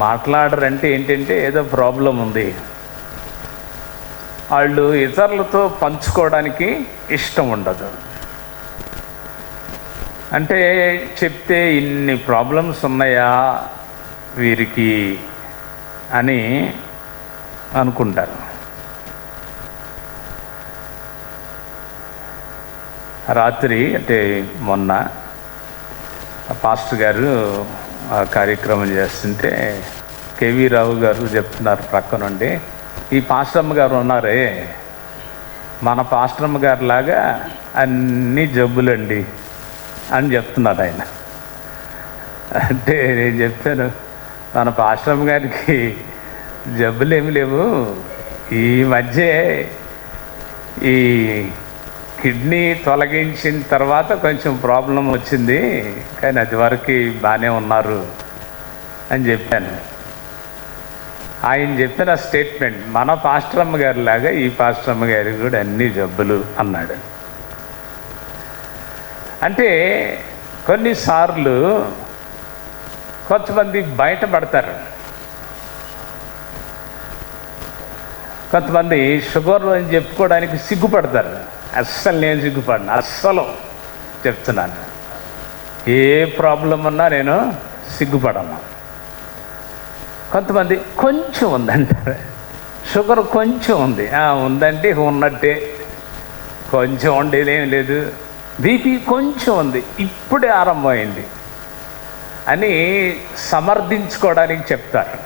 మాట్లాడరంటే ఏంటంటే ఏదో ప్రాబ్లం ఉంది, వాళ్ళు ఇతరులతో పంచుకోవడానికి ఇష్టం ఉండదు. అంటే చెప్తే ఇన్ని ప్రాబ్లమ్స్ ఉన్నాయా వీరికి అని అనుకుంటారు. రాత్రి అంటే మొన్న పాస్టర్ గారు ఆ కార్యక్రమం చేస్తుంటే కేవీ రావు గారు చెప్తున్నారు ప్రక్క నుండి, ఈ పాస్టరమ్మ గారు ఉన్నారే మన పాస్టరమ్మ గారు లాగా అన్ని జబ్బులండి అని చెప్తున్నారు ఆయన. అంటే నేను చెప్పాను, మన పాస్టరమ్మ గారికి జబ్బులు ఏమి లేవు, ఈ మధ్య ఈ కిడ్నీ తొలగించిన తర్వాత కొంచెం ప్రాబ్లం వచ్చింది, కానీ అది వరకు బాగానే ఉన్నారు అని చెప్పాను. ఆయన చెప్పిన స్టేట్మెంట్ మన పాస్టరమ్మ గారి లాగా ఈ పాస్టరమ్మ గారికి కూడా అన్ని జబ్బులు అన్నాడు. అంటే కొన్నిసార్లు కొంతమంది బయటపడతారు. కొంతమంది షుగర్ అని చెప్పుకోవడానికి సిగ్గుపడతారు. అస్సలు నేను సిగ్గుపడను, అస్సలు చెప్తున్నాను. ఏ ప్రాబ్లం ఉన్నా నేను సిగ్గుపడను. కొంతమంది కొంచెం ఉందంటారు, షుగర్ కొంచెం ఉంది, ఉందంటే ఉన్నట్టే, కొంచెం ఉండేదేం లేదు. బీపీ కొంచెం ఉంది, ఇప్పుడే ఆరంభమైంది అని సమర్థించుకోవడానికి చెప్తారు.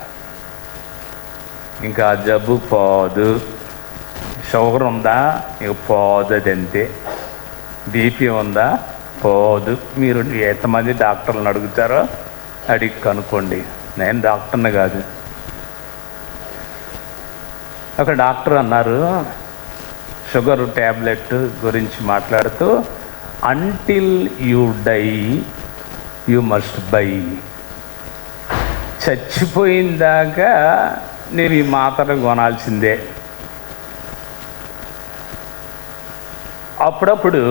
ఇంకా జబ్బు పోదు, షుగర్ ఉందా ఇక పోదు, అదంతే. బీపీ ఉందా పోదు. మీరు ఎంతమంది డాక్టర్లను అడుగుతారో అడిగి కనుక్కోండి, నేను డాక్టర్ని కాదు. ఒక డాక్టర్ అన్నారు షుగర్ ట్యాబ్లెట్ గురించి మాట్లాడుతూ, until you die you must buy. చచ్చిపోయిన దాకా నేను ఈ మాత్ర కొనాల్సిందే. అప్పుడప్పుడు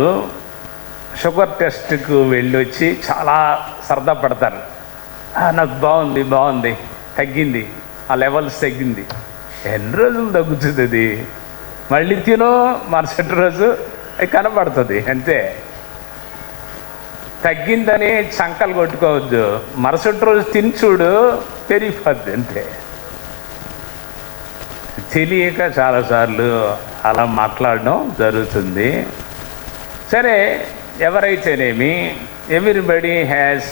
షుగర్ టెస్ట్కు వెళ్ళి వచ్చి చాలా సరదా పడతారు. నాకు బాగుంది తగ్గింది, ఆ లెవెల్స్ తగ్గింది. ఎన్ని రోజులు తగ్గుతుంది అది? మళ్ళీ తినో మరుసటి రోజు అది కనబడుతుంది అంతే. తగ్గిందని చంకలు కొట్టుకోవద్దు, మరుసటి రోజు తిని చూడు పెరిగిపోద్ది అంతే. తెలియక చాలాసార్లు అలా మాట్లాడడం జరుగుతుంది. సరే, ఎవరైతేనేమి everybody has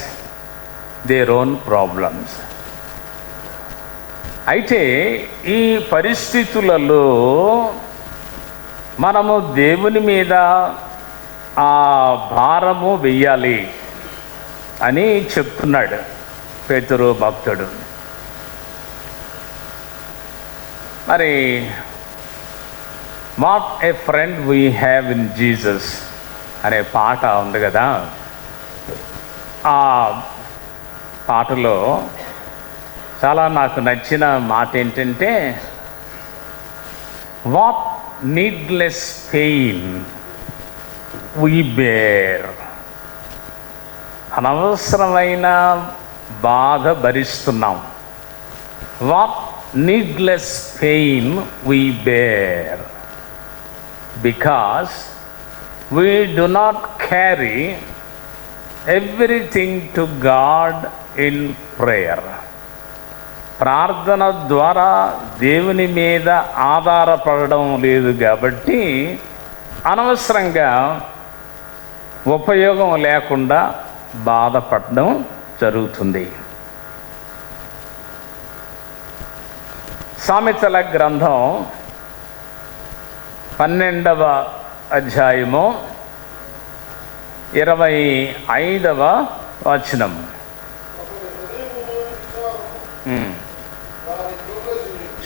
their own problems. అయితే ఈ పరిస్థితులలో మనము దేవుని మీద ఆ భారము వెయ్యాలి అని చెప్తున్నాడు పేతురు భక్తుడు. మరి what a friend we have in Jesus అనే పాట ఉంది కదా, ఆ పాటలో చాలా నాకు నచ్చిన మాట ఏంటంటే, what needless pain we bear. అనవసరమైన బాధ భరిస్తున్నాం. What needless pain we bear, because we do not carry everything to God in prayer. ప్రార్థన ద్వారా దేవుని మీద ఆధారపడడం లేదు కాబట్టి అనవసరంగా ఉపయోగం లేకుండా బాధపడడం జరుగుతుంది. సామెతల గ్రంథం 12వ అధ్యాయము 25వ వచనం.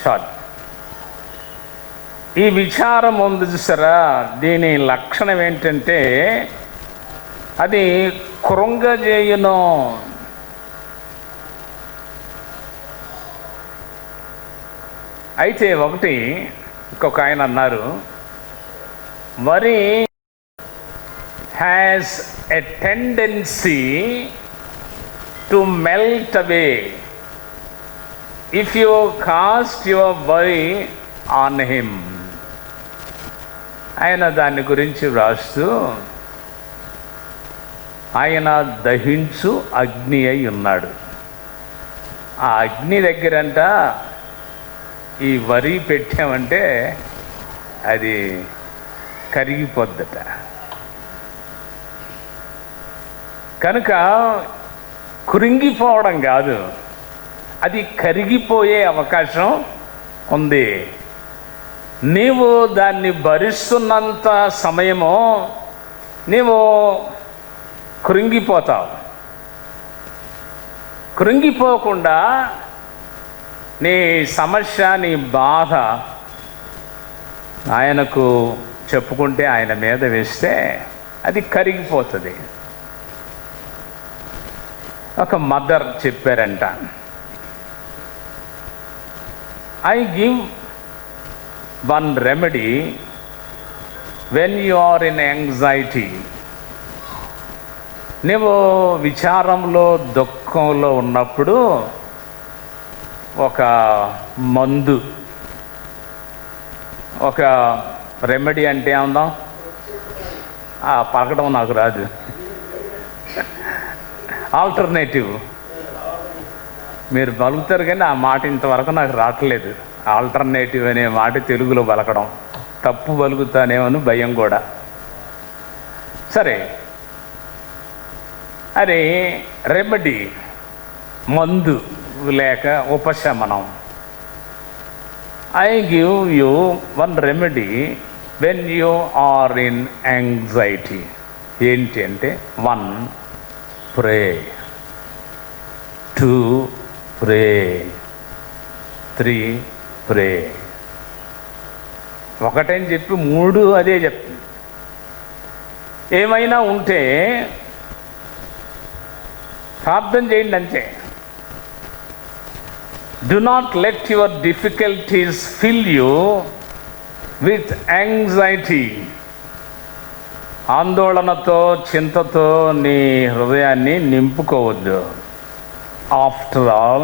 చాలు. ఈ విచారం ఉంది చూసారా, దీని లక్షణం ఏంటంటే అది కృంగజేయును. అయితే ఒకటి ఇంకొక ఆయన అన్నారు, వరి has a tendency to melt away if you cast your worry on him. ఆయన దాని గురించి వ్రాస్తూ, ఆయన దహించు అగ్ని అయి ఉన్నాడు. ఆ అగ్ని దగ్గరంట ఈ వరి పెట్టామంటే అది కరిగిపోద్దట. కనుక కృంగిపోవడం కాదు, అది కరిగిపోయే అవకాశం ఉంది. నీవు దాన్ని భరిస్తున్నంత సమయము నీవు కృంగిపోతావు. కృంగిపోకుండా నీ సమస్య, నీ బాధ ఆయనకు చెప్పుకుంటే, ఆయన మీద వేస్తే అది కరిగిపోతుంది. ఒక మదర్ చెప్పారంట, I give one remedy when you are in anxiety. నీవు విచారంలో, దుఃఖంలో ఉన్నప్పుడు ఒక మందు, ఒక రెమెడీ అంటే ఏమందాం, పలకడం నాకు రాదు, ఆల్టర్నేటివ్. మీరు పలుకుతారు కానీ ఆ మాట ఇంతవరకు నాకు రావట్లేదు. ఆల్టర్నేటివ్ అనే మాట తెలుగులో పలకడం తప్పు పలుకుతానేమని భయం కూడా. సరే, అది రెమెడీ, మందు లేక ఉపశమనం. I give you one remedy when you are in anxiety. ఏంటి అంటే, 1 ప్రే, 2 ప్రే, 3 ప్రే. ఒకటని చెప్పి 3 అదే చెప్తుంది. ఏమైనా ఉంటే ప్రార్థన చేయండి అంతే. Do not let your difficulties fill you with anxiety. ఆందోళనతో, చింతతో నీ హృదయాన్ని నింపుకోవద్దు. After all,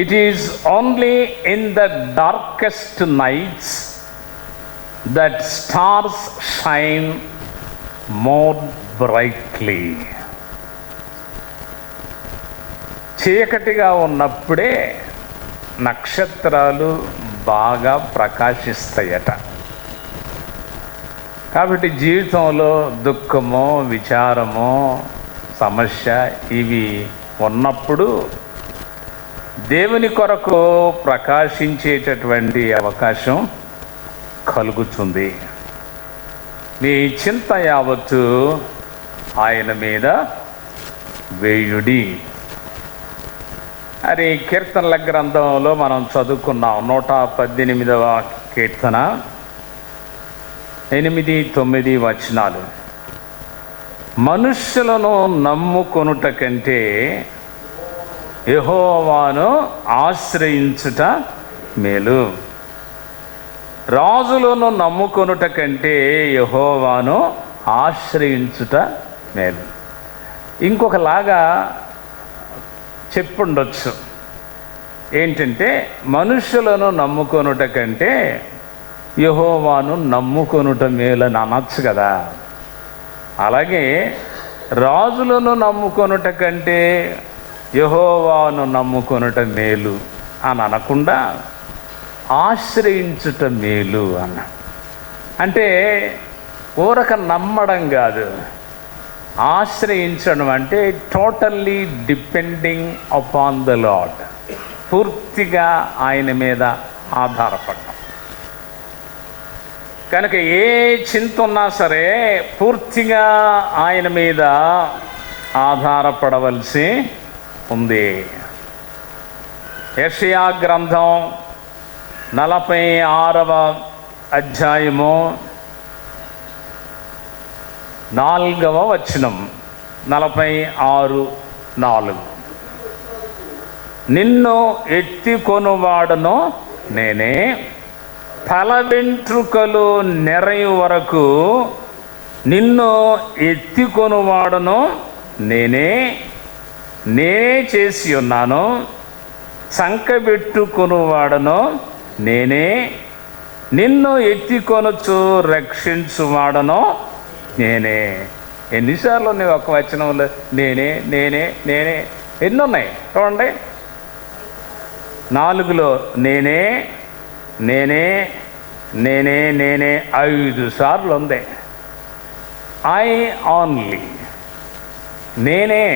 it is only in the darkest nights that stars shine more brightly. చీకటిగా ఉన్నప్పుడే నక్షత్రాలు బాగా ప్రకాశిస్తాయట. కాబట్టి జీవితంలో దుఃఖమో, విచారమో, సమస్య ఇవి ఉన్నప్పుడు దేవుని కొరకు ప్రకాశించేటటువంటి అవకాశం కలుగుతుంది. నీ చింత యావత్తు ఆయన మీద వేయుడి. అది కీర్తనల గ్రంథంలో మనం చదువుకున్నాం. 118వ కీర్తన 8, 9 వచనాలు. మనుష్యులను నమ్ముకొనుట కంటే యెహోవాను ఆశ్రయించుట మేలు. రాజులను నమ్ముకొనుట కంటే యెహోవాను ఆశ్రయించుట మేలు. ఇంకొకలాగా చెప్పుండొచ్చు. ఏంటంటే, మనుషులను నమ్ముకొనుట కంటే యెహోవాను నమ్ముకొనుట మేలని అనొచ్చు కదా. అలాగే రాజులను నమ్ముకొనుట కంటే యెహోవాను నమ్ముకొనుట మేలు అని అనకుండా ఆశ్రయించుట మేలు అన్న. అంటే ఊరక నమ్మడం కాదు, ఆశ్రయించడం అంటే totally depending upon the lord, పూర్తిగా ఆయన మీద ఆధారపడటం. కనుక ఏ చింత ఉన్నా సరే పూర్తిగా ఆయన మీద ఆధారపడవలసి ఉంది. యెషయా గ్రంథం 46వ అధ్యాయము 4వ వచనం, 46:4. నిన్ను ఎత్తికొనువాడను నేనే, తల వెంట్రుకలు నెరయు వరకు నిన్ను ఎత్తికొనువాడను నేనే చేసి ఉన్నాను, సంకబెట్టుకొనువాడను నేనే, నిన్ను ఎత్తికొనుచు రక్షించువాడను నేనే. ఎన్నిసార్లు ఉన్నాయి ఒక వచనంలో నేనే నేనే నేనే? ఎన్నున్నాయి చూడండి. 4లో నేనే నేనే నేనే నేనే 5 సార్లు ఉంది. ఐ ఓన్లీ, నేనే.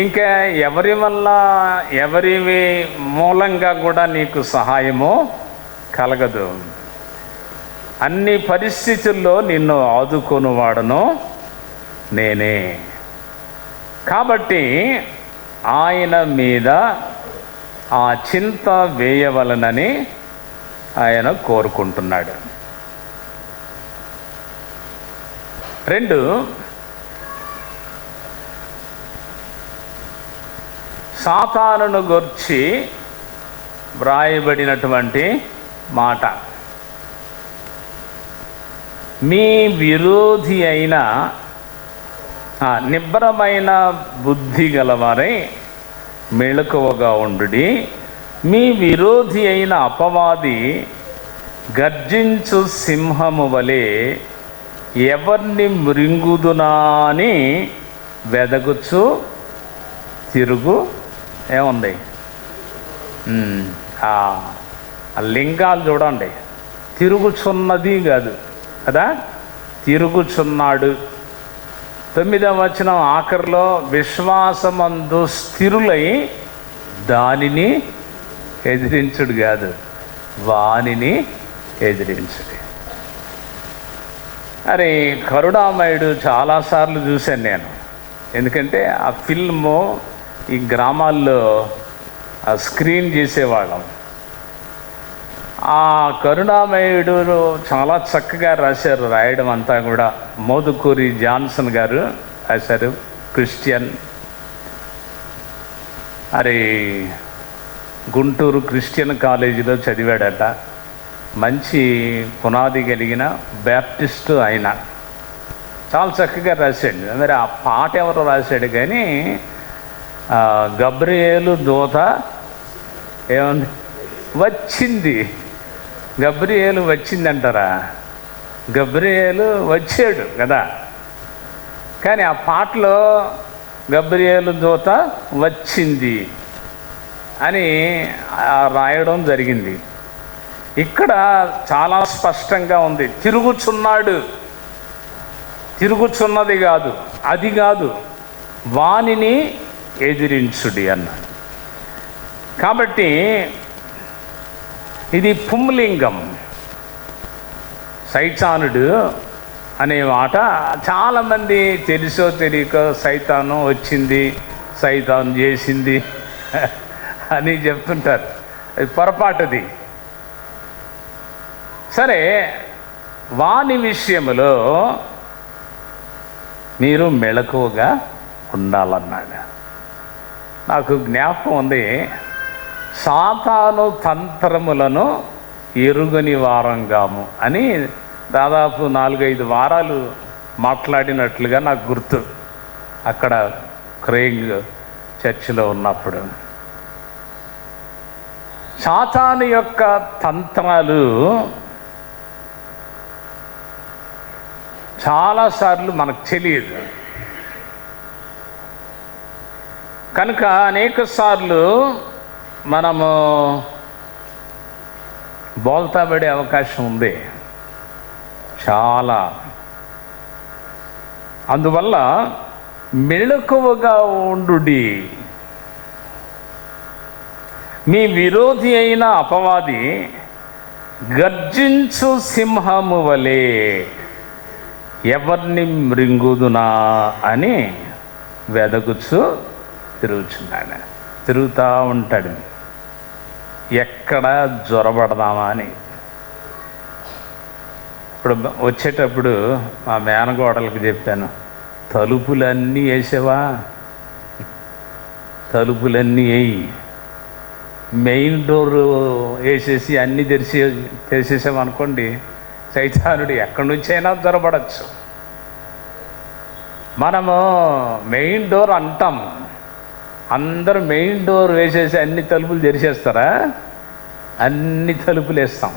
ఇంకా ఎవరి వల్ల ఎవరి మూలంగా కూడా నీకు సహాయము కలగదు. అన్ని పరిస్థితుల్లో నిన్ను ఆదుకొనువాడను నేనే. కాబట్టి ఆయన మీద ఆ చింత వేయవలనని ఆయన కోరుకుంటున్నాడు. 2, సాతానును గురించి వ్రాయబడినటువంటి మాట, మీ విరోధి అయిన నిబ్బరమైన బుద్ధి గలవారై మెళకువగా ఉండుడి. మీ విరోధి అయిన అపవాది గర్జించు సింహము వలె ఎవరిని మృంగుదునా అని వెదగుచు తిరుగు. ఏముంది ఆ లింగాలు చూడండి, తిరుగుచున్నది కాదు కదా, తిరుగుచున్నాడు. 9వ వచనం ఆఖరిలో విశ్వాసమందు స్థిరులై దానిని ఎదిరించుడు కాదు, వానిని ఎదిరించుడు. అరే కరుణామయుడు చాలాసార్లు చూశాను నేను. ఎందుకంటే ఆ ఫిల్ము ఈ గ్రామాల్లో స్క్రీన్ చేసేవాళ్ళం. ఆ కరుణామయుడు చాలా చక్కగా రాశారు, రాయడం అంతా కూడా మోదుకూరి జాన్సన్ గారు రాశారు, క్రిస్టియన్. అరే గుంటూరు క్రిస్టియన్ కాలేజీలో చదివాడట, మంచి పునాది కలిగిన బ్యాప్టిస్టు ఆయన. చాలా చక్కగా రాశాడు. మరి ఆ పాట ఎవరో రాశాడు కానీ గబ్రియేలు దూత ఏముంది వచ్చింది, గబ్రియేలు వచ్చిందంటారా? గబ్రియేలు వచ్చాడు కదా, కానీ ఆ పాటలో గబ్రియేలు దూత వచ్చింది అని రాయడం జరిగింది. ఇక్కడ చాలా స్పష్టంగా ఉంది, తిరుగుచున్నాడు, తిరుగుచున్నది కాదు, అది కాదు, వానిని ఎదిరించుడి అన్నాడు. కాబట్టి ఇది పుంలింగం. సైతానుడు అనే మాట చాలామంది తెలుసో తెలియక సైతాను వచ్చింది, సైతాను చేసింది అని చెప్తుంటారు. అది పొరపాటుది. సరే, వాని విషయంలో మీరు మెళకువగా ఉండాలన్నాడు. నాకు జ్ఞాపకం ఉంది, సాతాను తంత్రములను ఎరుగని వారంగాము అని దాదాపు 4-5 వారాలు మాట్లాడినట్లుగా నాకు గుర్తు, అక్కడ క్రేయింగ్ చర్చిలో ఉన్నప్పుడు. సాతాను యొక్క తంత్రాలు చాలాసార్లు మనకు తెలియదు. కనుక అనేక సార్లు మనము బోల్తా పడే అవకాశం ఉంది చాలా. అందువల్ల మెళకువగా ఉండుడి. మీ విరోధి అయిన అపవాది గర్జించు సింహము వలె ఎవరిని మృంగుదునా అని వెదకుచు తిరుగుతున్నాడు. తిరుగుతూ ఉంటాడు, ఎక్కడ జ్వరపడదామా అని. ఇప్పుడు వచ్చేటప్పుడు మా మేనగోడలకు చెప్పాను, తలుపులన్నీ వేసావా, తలుపులన్నీ వేయి, మెయిన్ డోర్ వేసేసి అన్నీ తెరిచేసామనుకోండి, సైతానుడు ఎక్కడి నుంచి అయినా జ్వరపడచ్చు. మనము మెయిన్ డోర్ అంటాం, అందరూ మెయిన్ డోర్ వేసేసి అన్ని తలుపులు తెరిచేస్తారా? అన్ని తలుపులు వేస్తాం.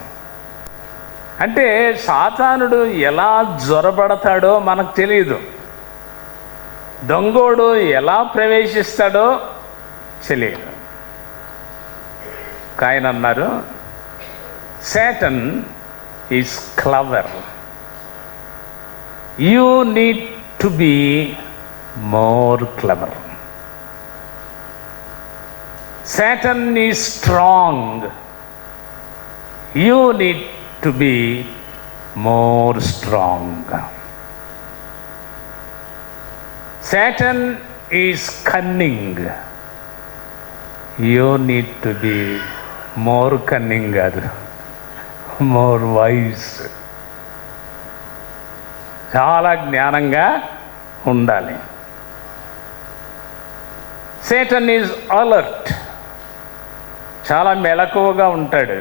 అంటే సాతానుడు ఎలా జ్వరపడతాడో మనకు తెలియదు, దొంగోడు ఎలా ప్రవేశిస్తాడో తెలియదు. ఆయన అన్నారు, Satan is clever, you need to be more clever. Satan is strong, you need to be more strong. Satan is cunning, you need to be more cunning, more wise. చాలా జ్ఞానంగా ఉండాలి. Satan is alert, చాలా మెలకువగా ఉంటాడు.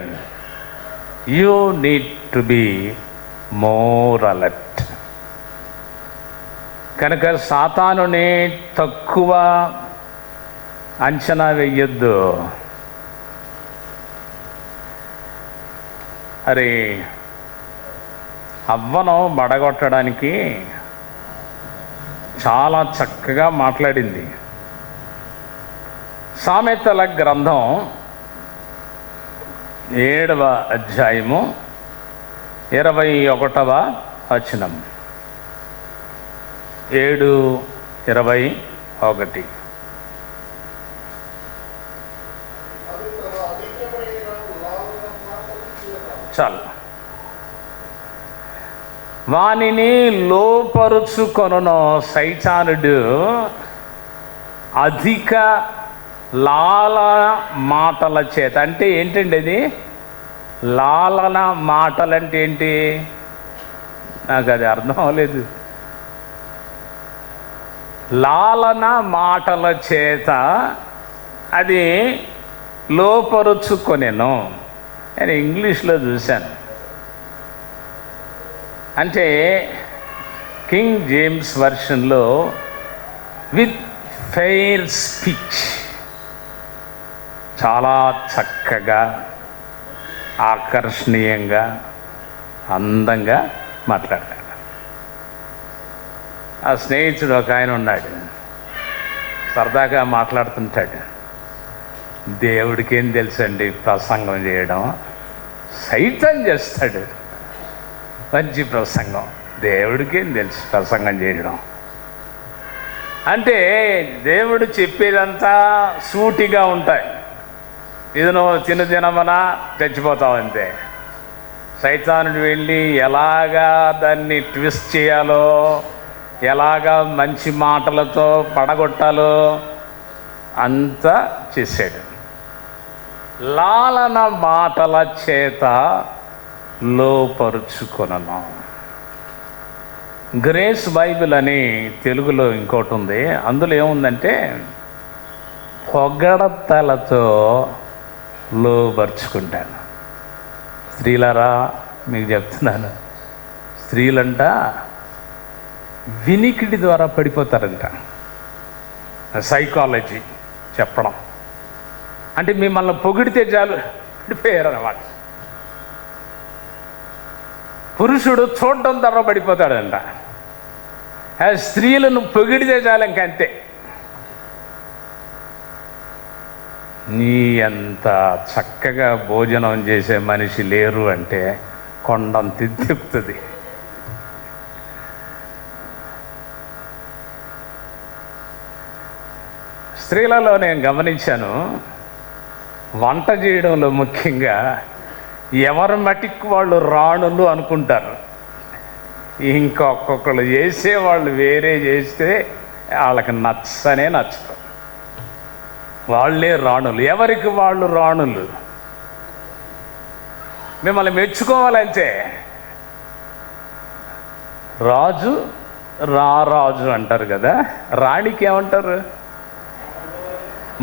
You need to be more alert. కనుక సాతానుని తక్కువ అంచనా వెయ్యొద్దు. అరే, అవ్వను బడగొట్టడానికి చాలా చక్కగా మాట్లాడింది. సామెతల గ్రంథం 7వ అధ్యాయము 21వ వచనం. 7:21. చాలు. వానిని లోపరుచుకొనును సైతానుడు అధిక లాలన మాటల చేత. అంటే ఏంటండి అది? లాలన మాటలు అంటే ఏంటి? నాకు అది అర్థం అవ్వలేదు. లాలన మాటల చేత అది లోపరుచుకొనెను. నేను ఇంగ్లీష్లో చూశాను. అంటే కింగ్ జేమ్స్ వర్షన్లో విత్ ఫెయిర్ స్పీచ్, చాలా చక్కగా ఆకర్షణీయంగా అందంగా మాట్లాడతాడు. ఆ స్నేహితుడు ఒక ఆయన ఉన్నాడు, సరదాగా మాట్లాడుతుంటాడు. దేవుడికి ఏం తెలుసండి ప్రసంగం చేయడం, సైతం చేస్తాడు మంచి ప్రసంగం. దేవుడికి ఏం తెలుసు ప్రసంగం చేయడం అంటే? దేవుడు చెప్పేదంతా సూటిగా ఉంటాయి. ఇది నువ్వు తినమన తెచ్చిపోతావు అంతే. సైతానుడు వెళ్ళి ఎలాగా దాన్ని ట్విస్ట్ చేయాలో, ఎలాగా మంచి మాటలతో పడగొట్టాలో అంతా చేశాడు. లాలన మాటల చేత లోపరుచుకొనను. గ్రేస్ బైబిల్ అని తెలుగులో ఇంకోటి ఉంది. అందులో ఏముందంటే, పొగడతలతో లోపరుచుకుంటాను. స్త్రీలారా మీకు చెప్తున్నాను, స్త్రీలంట వినికిడి ద్వారా పడిపోతారంట. సైకాలజీ చెప్పడం అంటే మిమ్మల్ని పొగిడితే చాలు పడిపోయారు అన్నమాట. పురుషుడు చూడడం ద్వారా పడిపోతాడంట. స్త్రీలను పొగిడితే చాలు ఇంకంతే. నీ అంత చక్కగా భోజనం చేసే మనిషి లేరు అంటే కొండంత తిప్పుతుంది. స్త్రీలలో నేను గమనించాను, వంట చేయడంలో ముఖ్యంగా ఎవరి మటికి వాళ్ళు రాణులు అనుకుంటారు. ఇంకొకళ్ళు చేసేవాళ్ళు వేరే చేస్తే వాళ్ళకి నచ్చరు. వాళ్ళే రాణులు, ఎవరికి వాళ్ళు రాణులు. మిమ్మల్ని మెచ్చుకోవాలంటే రాజు రారాజు అంటారు కదా, రాణికి ఏమంటారు?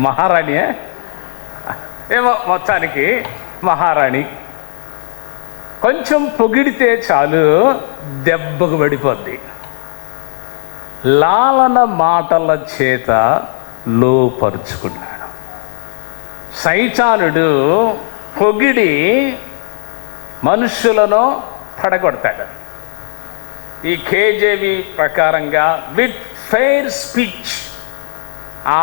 మహారాణియే ఏమో, మొత్తానికి మహారాణి. కొంచెం పొగిడితే చాలు దెబ్బకు పడిపోద్ది. లాలన మాటల చేత లోపరుచుకున్నాడు. సైతానుడు పొగిడి మనుషులను పడగొడతాడు. ఈ కేజేవి ప్రకారంగా విత్ ఫెయిర్ స్పీచ్, ఆ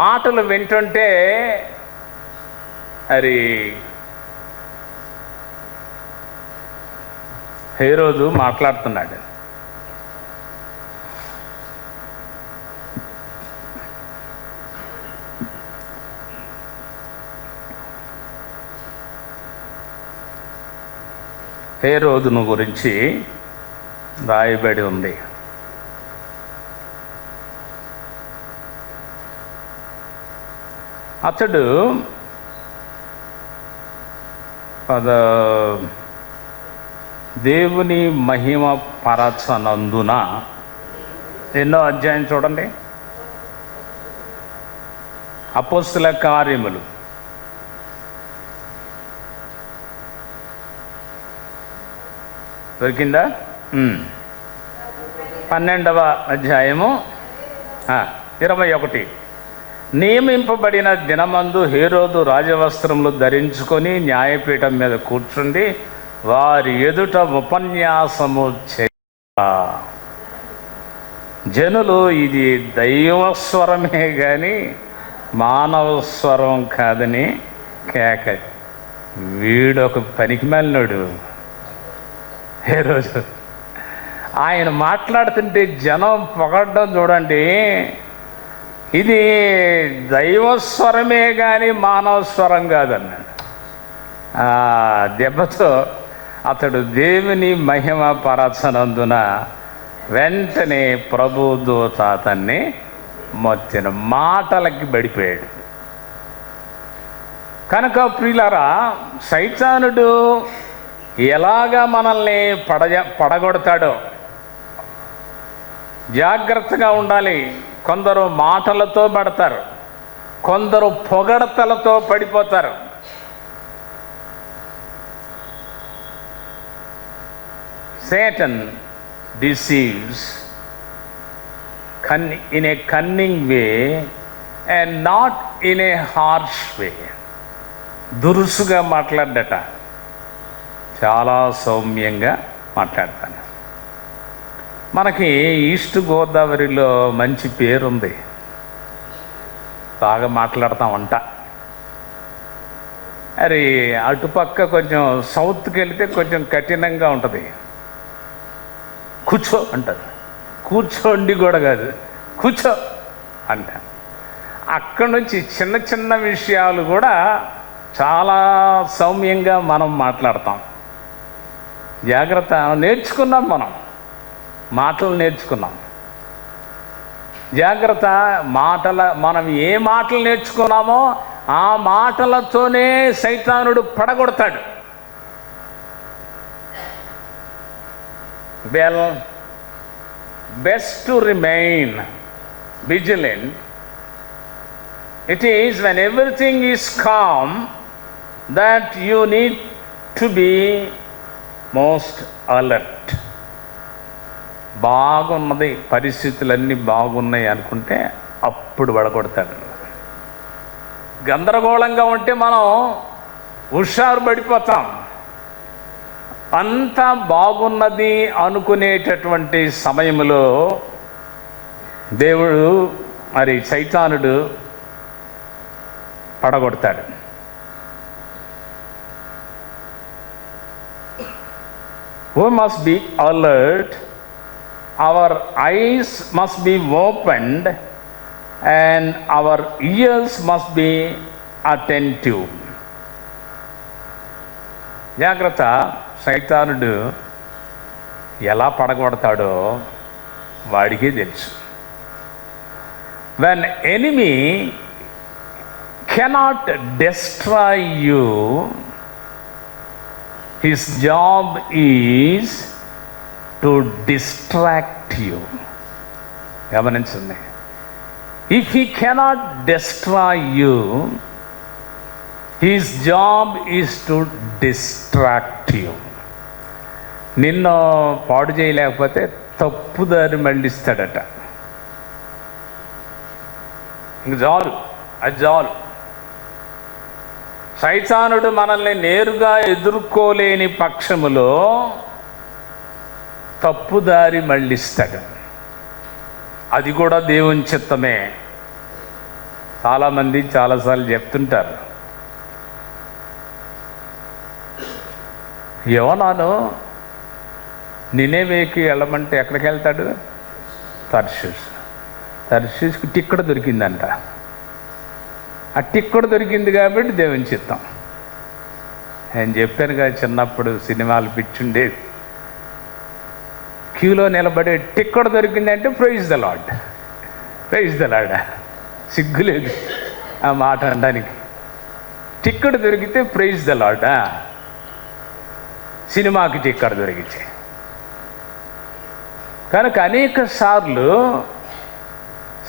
మాటలు వింటుంటే అది హేరోదు మాట్లాడుతున్నాడు. హేరోదును గురించి రాయబడి ఉంది. అతడు దేవుని మహిమ పరచనందున, ఎన్నో అధ్యాయం చూడండి, అపోస్తుల కార్యములు దొరికిందా? 12వ అధ్యాయము 21. నియమింపబడిన దినమందు హేరోదు రాజవస్త్రములు ధరించుకొని న్యాయపీఠం మీద కూర్చుండి వారి ఎదుట ఉపన్యాసము చేయ, జనులు ఇది దైవస్వరమే కానీ మానవ స్వరం కాదని కేక. వీడొక పనికిమాలినోడు హేరోదు. ఆయన మాట్లాడుతుంటే జనం పొగడ్డం చూడండి, ఇది దైవస్వరమే కానీ మానవ స్వరం కాదన్నాడు. ఆ దెబ్బతో అతడు దేవుని మహిమ పరచనందున వెంటనే ప్రభుదూత అతన్ని మొత్తిన మాటలకి పడిపోయాడు. కనుక ప్రియులారా, సైతానుడు ఎలాగా మనల్ని పడగొడతాడో జాగ్రత్తగా ఉండాలి. కొందరు మాటలతో పడతారు, కొందరు పొగడతలతో పడిపోతారు. Satan deceives in a cunning way and not in a harsh way. దురుసుగా మాట్లాడట, చాలా సౌమ్యంగా మాట్లాడతాను. మనకి ఈస్ట్ గోదావరిలో మంచి పేరుంది, బాగా మాట్లాడతామంట. అది అటుపక్క కొంచెం సౌత్కి వెళితే కొంచెం కఠినంగా ఉంటుంది. కూర్చో అంటారు, కూర్చోండి కూడా కాదు, కూర్చో అంట. అక్కడి నుంచి చిన్న చిన్న విషయాలు కూడా చాలా సౌమ్యంగా మనం మాట్లాడతాం. జాగ్రత్త, నేర్చుకున్నాం, మాటలు నేర్చుకున్నాం. జాగ్రత్త, మనం ఏ మాటలు నేర్చుకున్నామో ఆ మాటలతోనే సైతానుడు పడగొడతాడు. Well, best to remain vigilant. It is when everything is calm that you need to be most alert. బాగున్నది, పరిస్థితులన్నీ బాగున్నాయి అనుకుంటే అప్పుడు పడగొడతాడు. గందరగోళంగా ఉంటే మనం హుషారు పడిపోతాం. అంతా బాగున్నది అనుకునేటటువంటి సమయంలో దేవుడు, సైతానుడు పడగొడతాడు. We must be alert, our eyes must be opened and our ears must be attentive. జాగ్రత్త, సైతానుడు ఎలా పడగొడతాడో వాడికే తెలుసు. When enemy cannot destroy you, his job is to distract you. గమనించండి. If he cannot destroy you, his job is to distract you. నిన్ను పాడు చేయలేకపోతే తప్పుదారి మళ్ళిస్తాడట. ఇంక చాలు, అది చాలు. సైతానుడు మనల్ని నేరుగా ఎదుర్కోలేని పక్షములో తప్పుదారి మళ్ళిస్తాడు. అది కూడా దేవుని చిత్తమే. చాలామంది చాలాసార్లు చెప్తుంటారు, యోనాను నినేవేకి వెళ్ళమంటే ఎక్కడికి వెళ్తాడు? తర్షీష్కి టిక్కడ దొరికిందంట. ఆ టిక్కడ దొరికింది కాబట్టి దేవుని చిత్తం. నేను చెప్పాను కదా, చిన్నప్పుడు సినిమాలు పిచ్చుండేది, క్యూలో నిలబడే టిక్కడ దొరికిందంటే praise the Lord, praise the Lord. సిగ్గులేదు ఆ మాట అనడానికి. టిక్కడ దొరికితే ప్రైజ్ ద లార్డ్. సినిమాకి టిక్కడ దొరికితే. కనుక అనేక సార్లు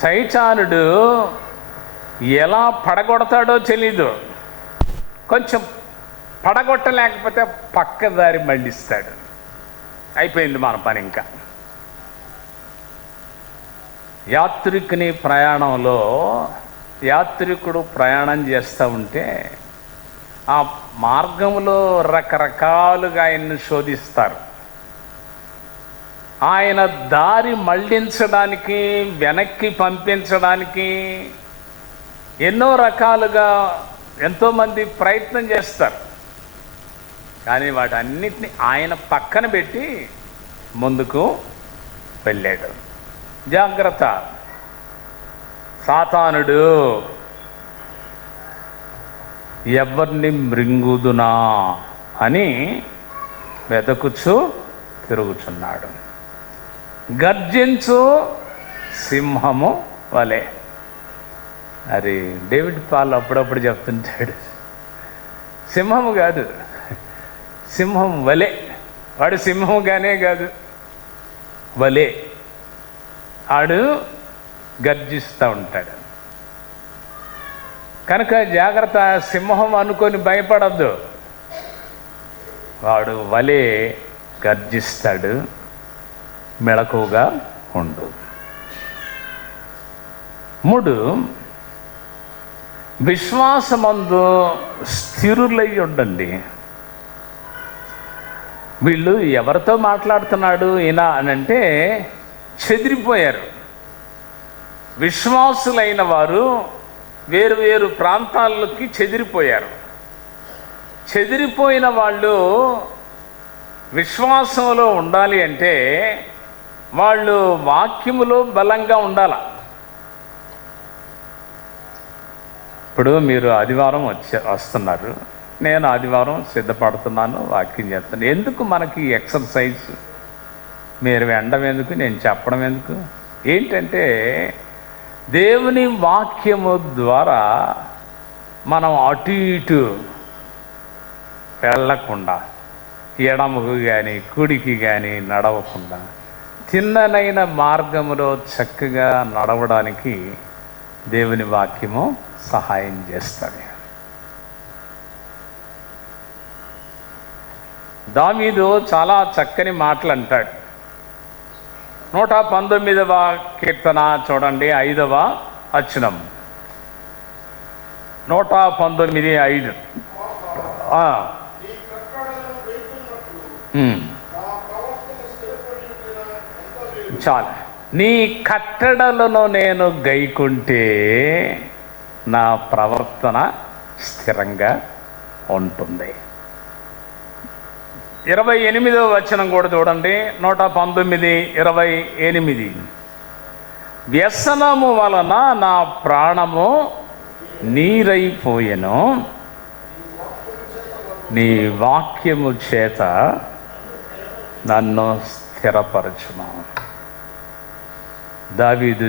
సైతానుడు ఎలా పడగొడతాడో తెలీదు. కొంచెం పడగొట్టలేకపోతే పక్కదారి మళ్ళిస్తాడు. అయిపోయింది మన పని. ఇంకా యాత్రికుని ప్రయాణంలో యాత్రికుడు ప్రయాణం చేస్తూ ఉంటే ఆ మార్గంలో రకరకాలుగా ఆయన్ని శోధిస్తారు. ఆయన దారి మళ్లించడానికి, వెనక్కి పంపించడానికి ఎన్నో రకాలుగా ఎంతోమంది ప్రయత్నం చేస్తారు. కానీ వాటన్నిటిని ఆయన పక్కన పెట్టి ముందుకు వెళ్ళాడు. జాగ్రత్త, సాతానుడు ఎవరిని మృంగుదునా అని వెతుకుచూ తిరుగుచున్నాడు. గర్జించు సింహము వలె. అరే, డేవిడ్ పాల్ అప్పుడప్పుడు చెప్తుంటాడు, సింహము కాదు, సింహం వలె. వాడు సింహంగానే కాదు, వలె. ఆడు గర్జిస్తూ ఉంటాడు. కనుక జాగ్రత్త, సింహం అనుకొని భయపడద్దు. వాడు వలె గర్జిస్తాడు. మెళకువగా ఉండు. 3, విశ్వాసమందు స్థిరులై ఉండండి. వీళ్ళు ఎవరితో మాట్లాడుతున్నాడు ఈయన అనంటే చెదిరిపోయారు. విశ్వాసులైన వారు వేరు వేరు ప్రాంతాల్లోకి చెదిరిపోయారు. చెదిరిపోయిన వాళ్ళు విశ్వాసంలో ఉండాలి అంటే వాళ్ళు వాక్యములో బలంగా ఉండాల. ఇప్పుడు మీరు ఆదివారం వస్తున్నారు, నేను ఆదివారం సిద్ధపడుతున్నాను, వాక్యం చేస్తాను. ఎందుకు మనకి ఎక్సర్సైజ్? మీరు వినడం ఎందుకు, నేను చెప్పడం ఎందుకు? ఏంటంటే దేవుని వాక్యము ద్వారా మనం అటు ఇటు వెళ్ళకుండా, ఎడమకు కానీ కుడికి కానీ నడవకుండా తిన్ననైన మార్గములో చక్కగా నడవడానికి దేవుని వాక్యము సహాయం చేస్తుంది. దావీదు చాలా చక్కని మాటలు అంటాడు. 119వ కీర్తన చూడండి, 5వ వచనం. 119:5. చాలు. నీ కట్టడలను నేను గైకుంటే నా ప్రవర్తన స్థిరంగా ఉంటుంది. 28వ వచనం కూడా చూడండి, 119:28. వ్యసనము వలన నా ప్రాణము నీరైపోయెను, నీ వాక్యము చేత నన్ను స్థిరపరచును. దావీదు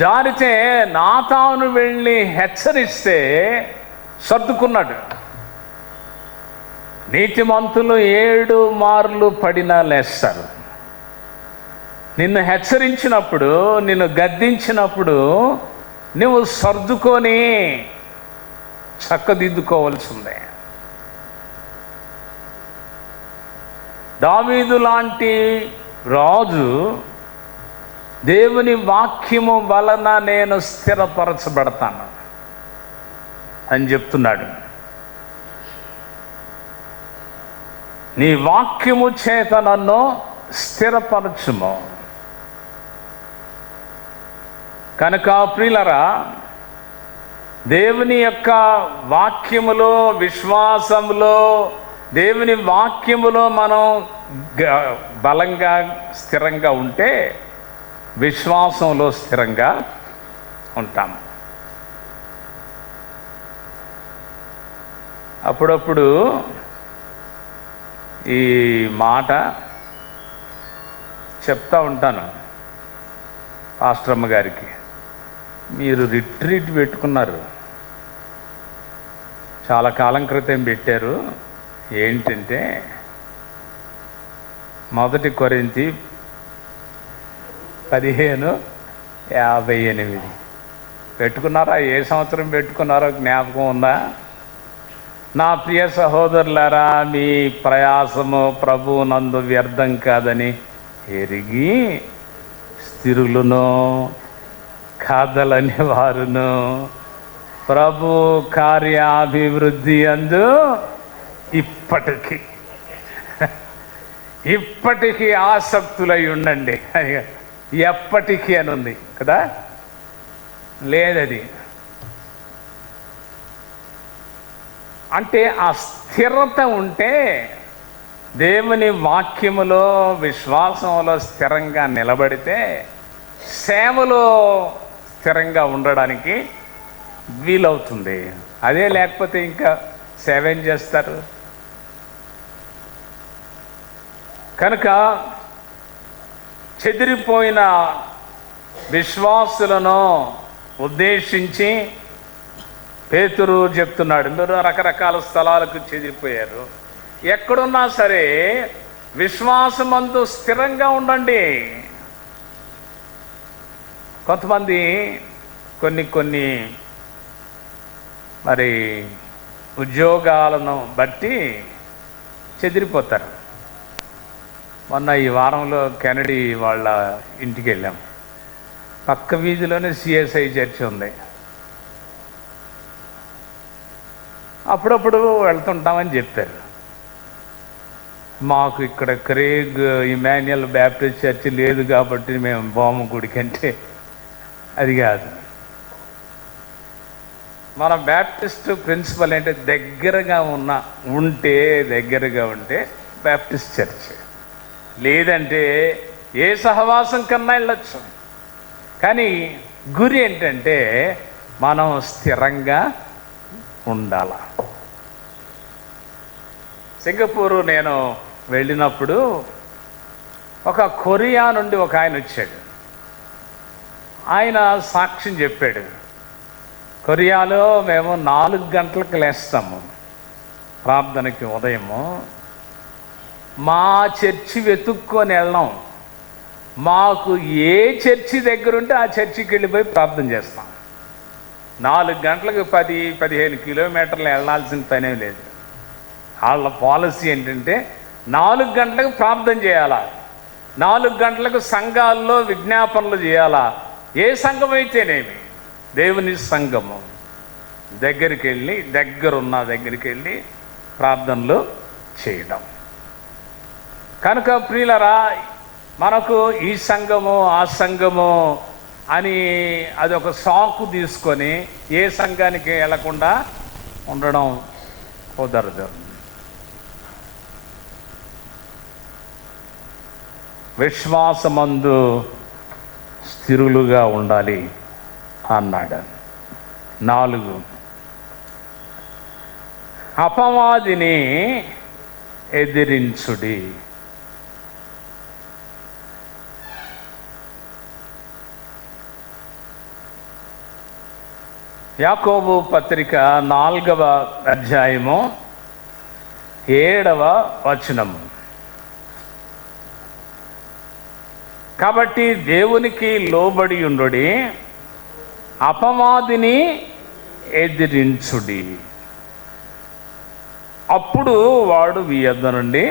జారితే నాతాను వెళ్ళి హెచ్చరిస్తే సర్దుకున్నాడు. నీతిమంతులు 7 మార్లు పడినా లేస్తారు. నిన్ను హెచ్చరించినప్పుడు, నిన్ను గద్దించినప్పుడు నువ్వు సర్దుకొని చక్కదిద్దుకోవాల్సిందే. దావీదు లాంటి రాజు దేవుని వాక్యము వలన నేను స్థిరపరచబడతాను అని చెప్తున్నాడు. నీ వాక్యము చేత నన్ను స్థిరపరచుము. కనుక ప్రియులరా, దేవుని యొక్క వాక్యములో, విశ్వాసములో, దేవుని వాక్యములో మనం బలంగా స్థిరంగా ఉంటే విశ్వాసంలో స్థిరంగా ఉంటాం. అప్పుడప్పుడు ఈ మాట చెప్తా ఉంటాను పాస్టర్ అమ్మ గారికి. మీరు రిట్రీట్ పెట్టుకున్నారు, చాలా కాలం క్రితం పెట్టారు. ఏంటంటే 1 కొరింథీ 15:58 పెట్టుకున్నారా? ఏ సంవత్సరం పెట్టుకున్నారో జ్ఞాపకం ఉందా? నా ప్రియ సహోదరులారా, మీ ప్రయాసము ప్రభువు నందు వ్యర్థం కాదని ఎరిగి స్థిరులను కాదలని వారును ప్రభు కార్యాభివృద్ధి అందు ఇప్పటికీ ఆసక్తులై ఉండండి. ఎప్పటికీ అని ఉంది కదా, లేదది. అంటే ఆ స్థిరత ఉంటే దేవుని వాక్యములో, విశ్వాసంలో స్థిరంగా నిలబడితే సేవలో స్థిరంగా ఉండడానికి వీలవుతుంది. అదే లేకపోతే ఇంకా సేవ ఏం చేస్తారు? కనుక చెదిరిపోయిన విశ్వాసులను ఉద్దేశించి పేతురు చెప్తున్నాడు, మీరు రకరకాల స్థలాలకు చెదిరిపోయారు, ఎక్కడున్నా సరే విశ్వాసమందు స్థిరంగా ఉండండి. కొంతమంది కొన్ని మరి ఉద్యోగాలను బట్టి చెదిరిపోతారు. మొన్న ఈ వారంలో కెనడీ వాళ్ళ ఇంటికి వెళ్ళాం. పక్క వీధిలోనే సిఎస్ఐ చర్చి ఉంది. అప్పుడప్పుడు వెళ్తుంటామని చెప్పారు. మాకు ఇక్కడ క్రేగ్ ఇమాన్యుయల్ బ్యాప్టిస్ట్ చర్చి లేదు కాబట్టి మేము బొమ్మ గుడికి అంటే అది కాదు. మన బ్యాప్టిస్ట్ ప్రిన్సిపల్ అంటే దగ్గరగా ఉంటే బ్యాప్టిస్ట్ చర్చ్, లేదంటే ఏ సహవాసం కన్నా వెళ్ళొచ్చు. కానీ గురి ఏంటంటే మనం స్థిరంగా ఉండాల. సింగపూరు నేను వెళ్ళినప్పుడు ఒక కొరియా నుండి ఒక ఆయన వచ్చాడు. ఆయన సాక్ష్యం చెప్పాడు. కొరియాలో మేము 4 గంటలకు లేస్తాము ప్రార్థనకి ఉదయము. మా చర్చి వెతుక్కొని వెళ్ళాం. మాకు ఏ చర్చి దగ్గర ఉంటే ఆ చర్చికి వెళ్ళిపోయి ప్రార్థన చేస్తాం. 4 గంటలకు 10-15 కిలోమీటర్లు వెళ్ళాల్సిన పనే లేదు. వాళ్ళ పాలసీ ఏంటంటే 4 గంటలకు ప్రార్థన చేయాలా, 4 గంటలకు సంఘాల్లో విజ్ఞాపనలు చేయాలా. ఏ సంఘం అయితేనేమి, దేవుని సంఘము దగ్గరికి వెళ్ళి ప్రార్థనలు చేయడం. కనుక ప్రియులరా, మనకు ఈ సంఘము ఆ సంఘము అని అదొక సాకు తీసుకొని ఏ సంఘానికి వెళ్లకుండా ఉండడం కుదరదు. విశ్వాసమందు స్థిరులుగా ఉండాలి అన్నాడు. 4, అపవాదిని ఎదిరించుడి. యాకోబు పత్రిక 4వ అధ్యాయము 7వ వచనము. కాబట్టి దేవునికి లోబడి ఉండుడి, అపవాదిని ఎదిరించుడి, అప్పుడు వాడు మీ యొద్ద నుండి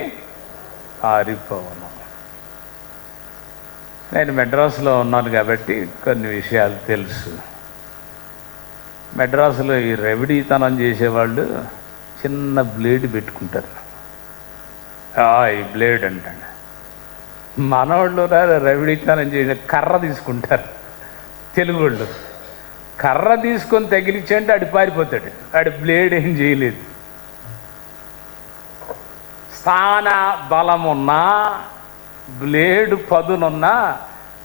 పారిపోవును. నేను మెడ్రాసులో ఉన్నాను కాబట్టి కొన్ని విషయాలు తెలుసు. మెడ్రాసులో ఈ రెవడీతనం చేసేవాళ్ళు చిన్న బ్లేడ్ పెట్టుకుంటారు. ఈ బ్లేడ్ అంటాడు. మనవాళ్ళు రెవడీతనం చేసే కర్ర తీసుకుంటారు. తెలుగు వాళ్ళు కర్ర తీసుకొని తగిలించంటే ఆడు పారిపోతాడు. ఆడు బ్లేడ్ ఏం చేయలేదు. స్థాన బలమున్నా బ్లేడు పదునున్నా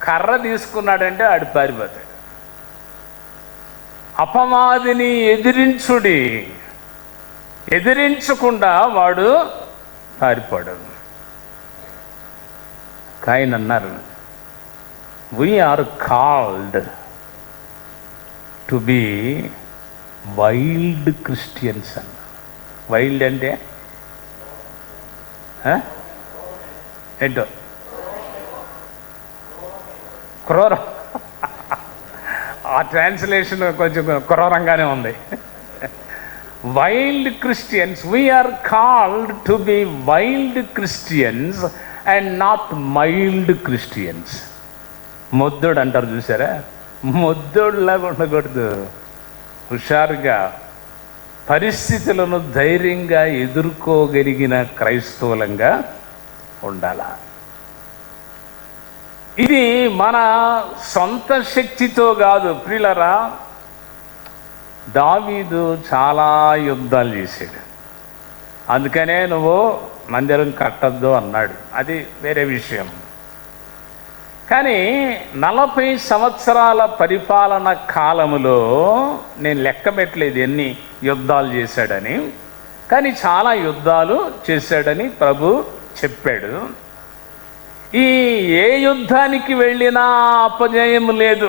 కర్ర తీసుకున్నాడంటే ఆడు పారిపోతాడు. అపవాదిని ఎదిరించుడి, ఎదిరించకుండా వాడు పారిపోడు. కాయిన్ అన్నారు, we are called to be wild Christians అన్న. వైల్డ్ అంటే ఏంటో క్రూరం. ఆ ట్రాన్స్లేషన్ కొంచెం క్రూరంగానే ఉంది. Wild Christians, we are called to be wild Christians and not mild Christians. మొద్దుడు అంటారు చూసారా, మొద్దుడులాగా ఉండకూడదు. హుషారుగా పరిస్థితులను ధైర్యంగా ఎదుర్కోగలిగిన క్రైస్తవులంగా ఉండాల. ఇది మన సొంత శక్తితో కాదు ప్రియులరా. దావీదు చాలా యుద్ధాలు చేశాడు, అందుకనే నువ్వు మందిరం కట్టద్దు అన్నాడు. అది వేరే విషయం. కానీ 40 సంవత్సరాల పరిపాలన కాలములో నేను లెక్క పెట్టలేదు ఎన్ని యుద్ధాలు చేశాడని, కానీ చాలా యుద్ధాలు చేశాడని ప్రభు చెప్పాడు. ఈ ఏ యుద్ధానికి వెళ్ళినా అపజయం లేదు.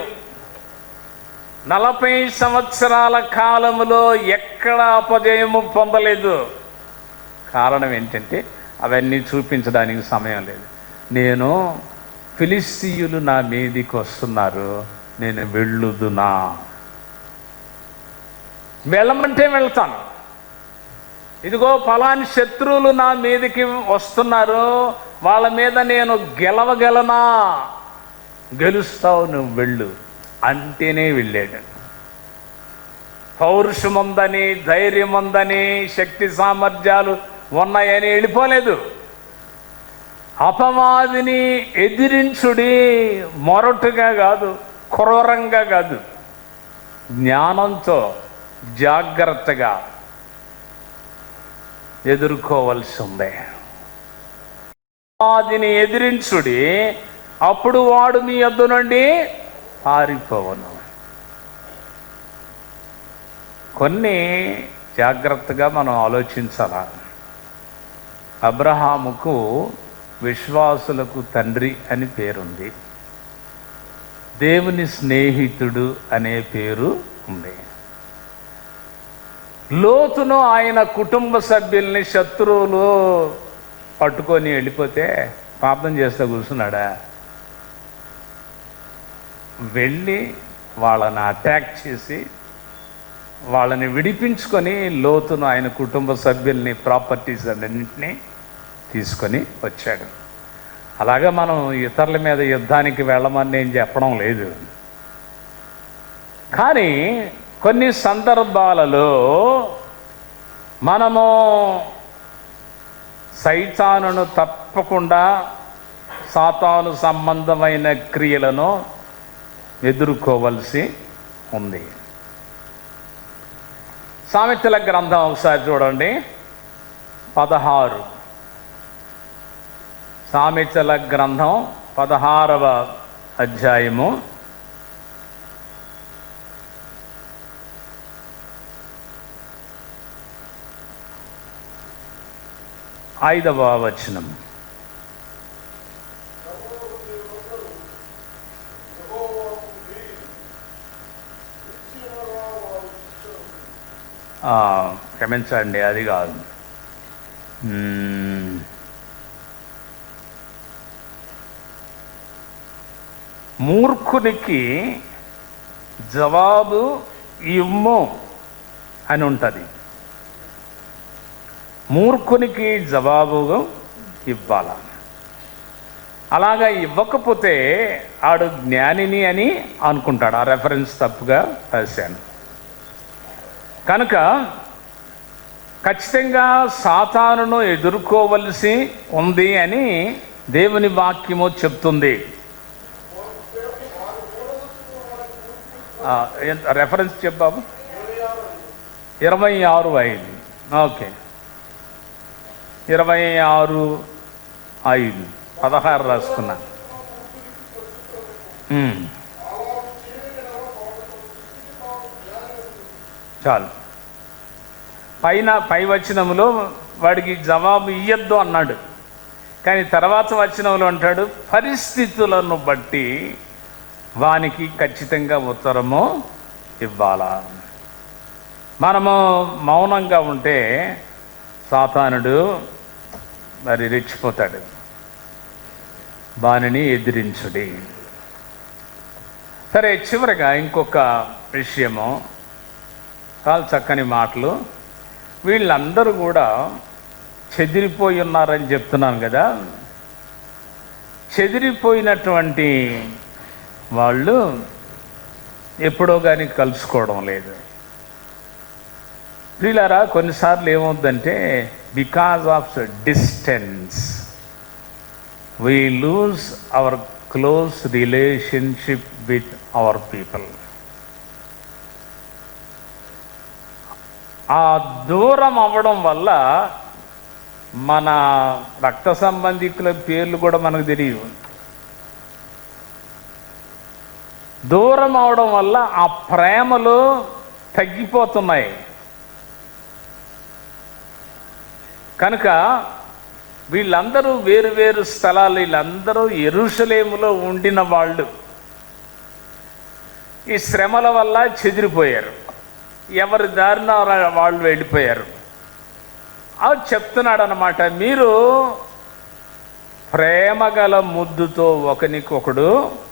40 సంవత్సరాల కాలములో ఎక్కడ అపజయము పొందలేదు. కారణం ఏంటంటే అవన్నీ చూపించడానికి సమయం లేదు. నేను ఫిలిస్తీయులు నా మీదికి వస్తున్నారు, నేను వెళ్ళుదునా? వెళ్ళమంటే వెళ్తాను. ఇదిగో ఫలాని శత్రువులు నా మీదికి వస్తున్నారు, వాళ్ళ మీద నేను గెలవగలనా? గెలుస్తావు, నువ్వు వెళ్ళు అంటేనే వెళ్ళాడు. పౌరుషముందని, ధైర్యం ఉందని, శక్తి సామర్థ్యాలు ఉన్నాయని వెళ్ళిపోలేదు. అపవాదిని ఎదిరించుడి, మొరటుగా కాదు, క్రూరంగా కాదు, జ్ఞానంతో జాగ్రత్తగా ఎదుర్కోవలసి ఉంది. అపవాదిని ఎదిరించుడి, అప్పుడు వాడు మీ యొద్ద నుండి పారిపోవను. కొన్ని జాగ్రత్తగా మనం ఆలోచించాలా. అబ్రహాముకు విశ్వాసులకు తండ్రి అని పేరుంది, దేవుని స్నేహితుడు అనే పేరు ఉంది. లోతును ఆయన కుటుంబ సభ్యుల్ని శత్రువులు పట్టుకొని వెళ్ళిపోతే ప్రార్థన చేస్తూ కూర్చున్నాడా? వెళ్ళి వాళ్ళని అటాక్ చేసి వాళ్ళని విడిపించుకొని లోతును ఆయన కుటుంబ సభ్యుల్ని, ప్రాపర్టీస్ అన్నింటినీ తీసుకొని వచ్చాడు. అలాగా మనం ఇతరుల మీద యుద్ధానికి వెళ్ళమని నేను చెప్పడం లేదు, కానీ కొన్ని సందర్భాలలో మనము సైతానును తప్పకుండా, సాతాను సంబంధమైన క్రియలను ఎదుర్కోవలసి ఉంది. సామెతల గ్రంథం ఒకసారి చూడండి, 16. సామెతల గ్రంథం 16వ అధ్యాయము 5వ వచనం. క్షమించండి, అది కాదు. మూర్ఖునికి జవాబు ఇమ్ము అని ఉంటుంది. మూర్ఖునికి జవాబు ఇవ్వాల. అలాగా ఇవ్వకపోతే ఆడు జ్ఞానిని అని అనుకుంటాడు. ఆ రెఫరెన్స్ తప్పుగా రాశాను. కనుక ఖచ్చితంగా సాతానును ఎదుర్కోవలసి ఉంది అని దేవుని వాక్యము చెప్తుంది. రెఫరెన్స్ చెప్పాము, 26:5. ఓకే, 26:5, 16 రాసుకున్నా. చాలు. పై వచనంలో వాడికి జవాబు ఇయ్యద్దు అన్నాడు, కానీ తర్వాత వచనంలో అంటాడు పరిస్థితులను బట్టి వానికి ఖచ్చితంగా ఉత్తరము ఇవ్వాలా. మనము మౌనంగా ఉంటే సాతానుడు మరి రెచ్చిపోతాడు. వానిని ఎదిరించుడి. సరే, చివరిగా ఇంకొక విషయము, చాలా చక్కని మాటలు. వీళ్ళందరూ కూడా చెదిరిపోయి ఉన్నారని చెప్తున్నాను కదా. చెదిరిపోయినటువంటి వాళ్ళు ఎప్పుడో కానీ కలుసుకోవడం లేదు. వీళ్ళారా కొన్నిసార్లు ఏమవుతుందంటే because of distance we lose our close relationship with our people. ఆ దూరం అవ్వడం వల్ల మన రక్త సంబంధికుల పేర్లు కూడా మనకు తెలియవు. దూరం అవడం వల్ల ఆ ప్రేమలు తగ్గిపోతున్నాయి. కనుక వీళ్ళందరూ వేరు వేరు స్థలాలు, వీళ్ళందరూ యెరూషలేములో ఉండిన వాళ్ళు ఈ శ్రమల వల్ల చెదిరిపోయారు. ఎవరి దారిన వాళ్ళు వెళ్ళిపోయారు. అది చెప్తున్నాడు అన్నమాట. మీరు ప్రేమగల ముద్దుతో ఒకనికొకడు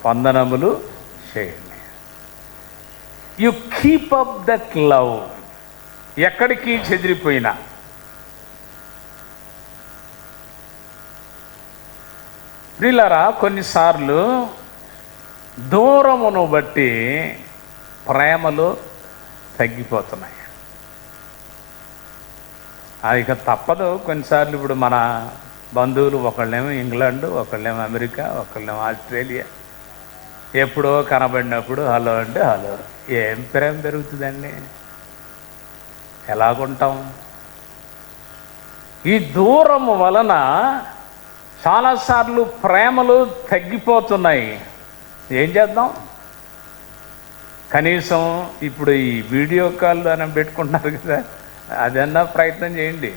వందనములు చేయండి. You keep up that love. ఎక్కడికి చెదిరిపోయినా ప్రియులారా, కొన్నిసార్లు దూరమును బట్టి ప్రేమలు తగ్గిపోతున్నాయి. అది ఇక తప్పదు. కొన్నిసార్లు ఇప్పుడు మన బంధువులు ఒకళ్ళేమో ఇంగ్లాండ్, ఒకళ్ళేమో అమెరికా, ఒకళ్ళేమో ఆస్ట్రేలియా, ఎప్పుడో కనబడినప్పుడు హలో అంటే హలో. ఏం ప్రేమ పెరుగుతుందండి? ఎలాగుంటాం? ఈ దూరము వలన చాలాసార్లు ప్రేమలు తగ్గిపోతున్నాయి. ఏం చేద్దాం? కనీసం ఇప్పుడు ఈ వీడియో కాల్ అని పెట్టుకుంటున్నారు కదా, అదన్నా ప్రయత్నం చేయండి.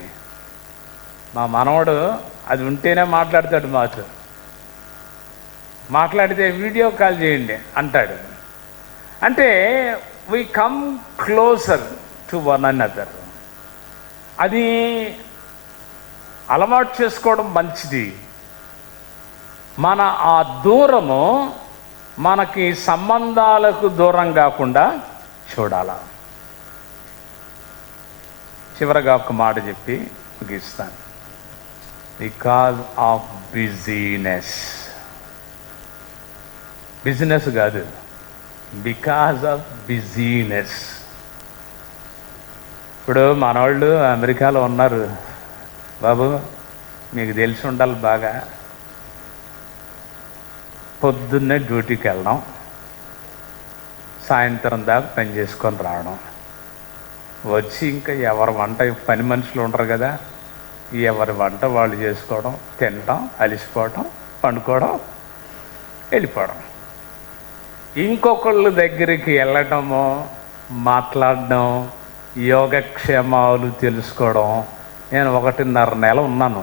మా మనవడు అది ఉంటేనే మాట్లాడతాడు మాతో. మాట్లాడితే వీడియో కాల్ చేయండి అంటాడు. అంటే we come closer to one another. అది అలవాటు చేసుకోవడం మంచిది. మన ఆ దూరము మనకి సంబంధాలకు దూరం కాకుండా చూడాల. చివరగా ఒక మాట చెప్పి ముగిస్తాను. Because of business. బిజినెస్ కాదు, బికాజ్ ఆఫ్ బిజీనెస్. ఇప్పుడు మనవాళ్ళు అమెరికాలో ఉన్నారు. బాబు మీకు తెలిసి ఉండాలి బాగా, పొద్దున్నే డ్యూటీకి వెళ్ళడం, సాయంత్రం దాకా పని చేసుకొని రావడం. వచ్చి ఇంకా ఎవరి వంట, పని మనుషులు ఉంటారు కదా, ఎవరి వంట వాళ్ళు చేసుకోవడం, తినడం, అలిసిపోవడం, పండుకోవడం, వెళ్ళిపోవడం. ఇంకొకళ్ళ దగ్గరికి వెళ్ళటము, మాట్లాడడం, యోగక్షేమాలు తెలుసుకోవడం. నేను 1.5 నెల ఉన్నాను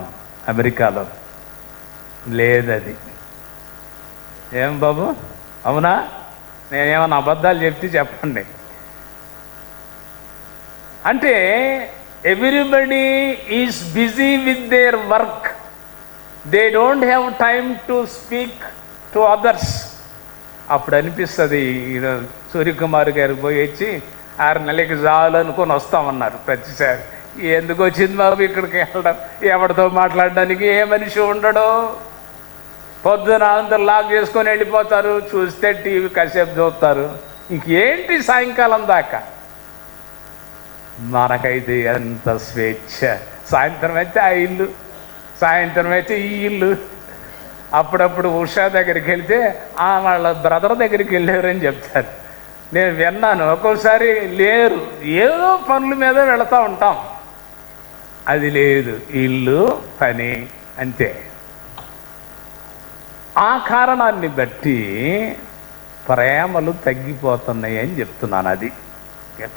అమెరికాలో. లేదది. ఏం బాబు, అవునా? నేనేమన్నా అబద్ధాలు చెప్తే చెప్పండి. అంటే everybody is busy with their work. They don't have time to speak to others. అప్పుడు అనిపిస్తుంది, సూర్యకుమార్ గారు పోయి వచ్చి 6 నెలలకి చాలు అనుకొని వస్తామన్నారు ప్రతిసారి. ఎందుకు వచ్చింది బాబు ఇక్కడికి వెళ్ళడం, ఎవరితో మాట్లాడడానికి? ఏ మనిషి ఉండడు. పొద్దున అంతా లాక్ చేసుకొని వెళ్ళిపోతారు. చూస్తే టీవీ కాసేపు చూస్తారు. ఇంకేంటి సాయంకాలం దాకా? మనకైతే ఎంత స్వేచ్ఛ. సాయంత్రం అయితే ఆ ఇల్లు, సాయంత్రం అయితే ఈ ఇల్లు. అప్పుడప్పుడు ఉషా దగ్గరికి వెళ్తే వాళ్ళ బ్రదర్ దగ్గరికి వెళ్ళారని చెప్తారు. నేను విన్నాను. ఒక్కోసారి లేరు, ఏదో పనుల మీద వెళుతూ ఉంటాం. అది లేదు, ఇల్లు, పని, అంతే. ఆ కారణాన్ని బట్టి ప్రేమలు తగ్గిపోతున్నాయి అని చెప్తున్నాను. అది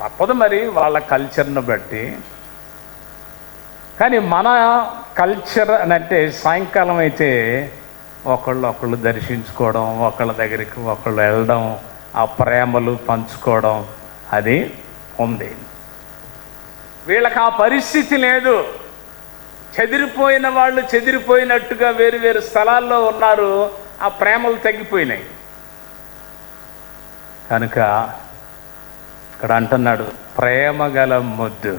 తప్పదు మరి, వాళ్ళ కల్చర్ను బట్టి. కానీ మన కల్చర్ అని అంటే సాయంకాలం అయితే ఒకళ్ళు దర్శించుకోవడం, ఒకళ్ళ దగ్గరికి ఒకళ్ళు వెళ్ళడం, ఆ ప్రేమలు పంచుకోవడం అది ఉంది. వీళ్ళకి ఆ పరిస్థితి లేదు. చెదిరిపోయిన వాళ్ళు చెదిరిపోయినట్టుగా వేరు వేరు స్థలాల్లో ఉన్నారు. ఆ ప్రేమలు తగ్గిపోయినాయి. కనుక ఇక్కడ అంటున్నాడు, ప్రేమ గల ముద్దు.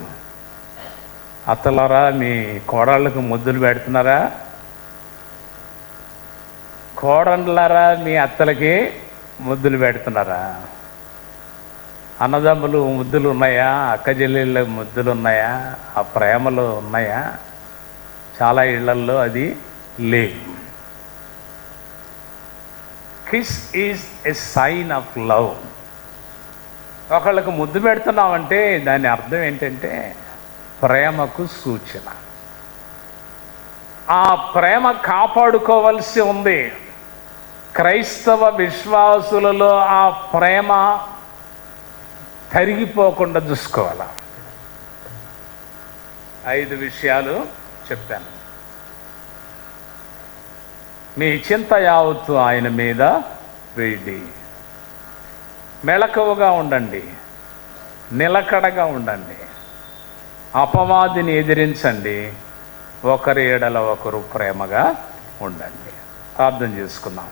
అత్తలరా, మీ కోడళ్ళకు ముద్దులు పెడుతున్నారా? కోడళ్ళారా, మీ అత్తలకి ముద్దులు పెడుతున్నారా? అన్నదమ్ములు ముద్దులు ఉన్నాయా? అక్క చెల్లెళ్ళ ముద్దులు ఉన్నాయా? ఆ ప్రేమలు ఉన్నాయా? చాలా ఇళ్లల్లో అది లేదు. Kiss is a sign of love. ఒకళ్ళకు ముద్దు పెడుతున్నామంటే దాని అర్థం ఏంటంటే ప్రేమకు సూచన. ఆ ప్రేమ కాపాడుకోవలసి ఉంది. క్రైస్తవ విశ్వాసులలో ఆ ప్రేమ తరిగిపోకుండా చూసుకోవాలి. 5 విషయాలు చెప్పాను. మీ చింత యావత్తు ఆయన మీద వేయండి. మెళకువగా ఉండండి, నిలకడగా ఉండండి, అపవాదిని ఎదిరించండి, ఒకరి ఎడల ఒకరు ప్రేమగా ఉండండి. ప్రార్థన చేసుకుందాం.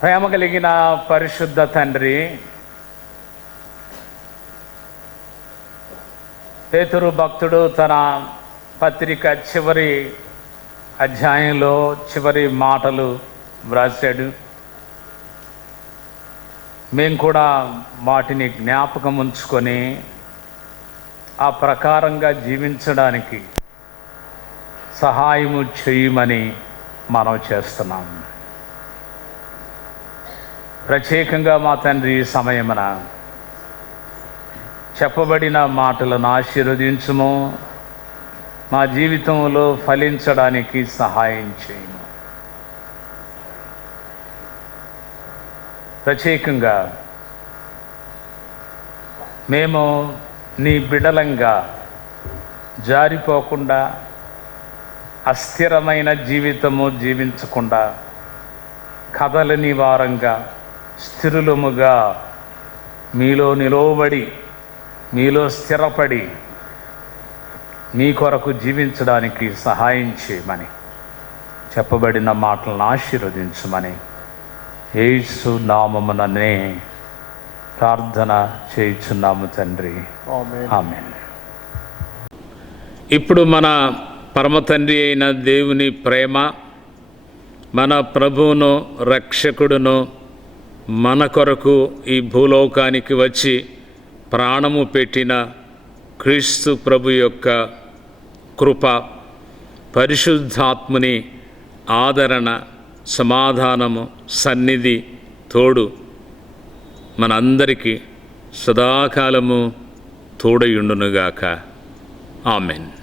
ప్రేమ కలిగిన పరిశుద్ధ తండ్రి, పేతురు భక్తుడు తన పత్రిక చివరి అధ్యాయంలో చివరి మాటలు వ్రాసాడు. మేము కూడా వాటిని జ్ఞాపకం ఉంచుకొని ఆ ప్రకారంగా జీవించడానికి సహాయము చేయమని మనం చేస్తున్నాం. ప్రత్యేకంగా మా తండ్రి, ఈ సమయమున చెప్పబడిన మాటలను ఆశీర్వదించుము. మా జీవితంలో ఫలించడానికి సహాయం చేయము. ప్రత్యేకంగా మేము నీ బిడలంగా జారిపోకుండా, అస్థిరమైన జీవితము జీవించకుండా, కదలని వారంగా స్థిరులముగా మీలో నిలవబడి, మీలో స్థిరపడి, మీ కొరకు జీవించడానికి సహాయం చేయమని, చెప్పబడిన మాటలను ఆశీర్వదించమని యేసు నామముననే ప్రార్థన చేయుచున్నాము తండ్రి. ఆమేన్. ఇప్పుడు మన పరమ తండ్రి అయిన దేవుని ప్రేమ, మన ప్రభువును రక్షకుడును మన కొరకు ఈ భూలోకానికి వచ్చి ప్రాణము పెట్టిన క్రీస్తు ప్రభు యొక్క కృప, పరిశుద్ధాత్ముని ఆదరణ, సమాధానము, సన్నిధి, తోడు మనందరికీ సదాకాలము తోడయుండునుగాక. ఆమెన్.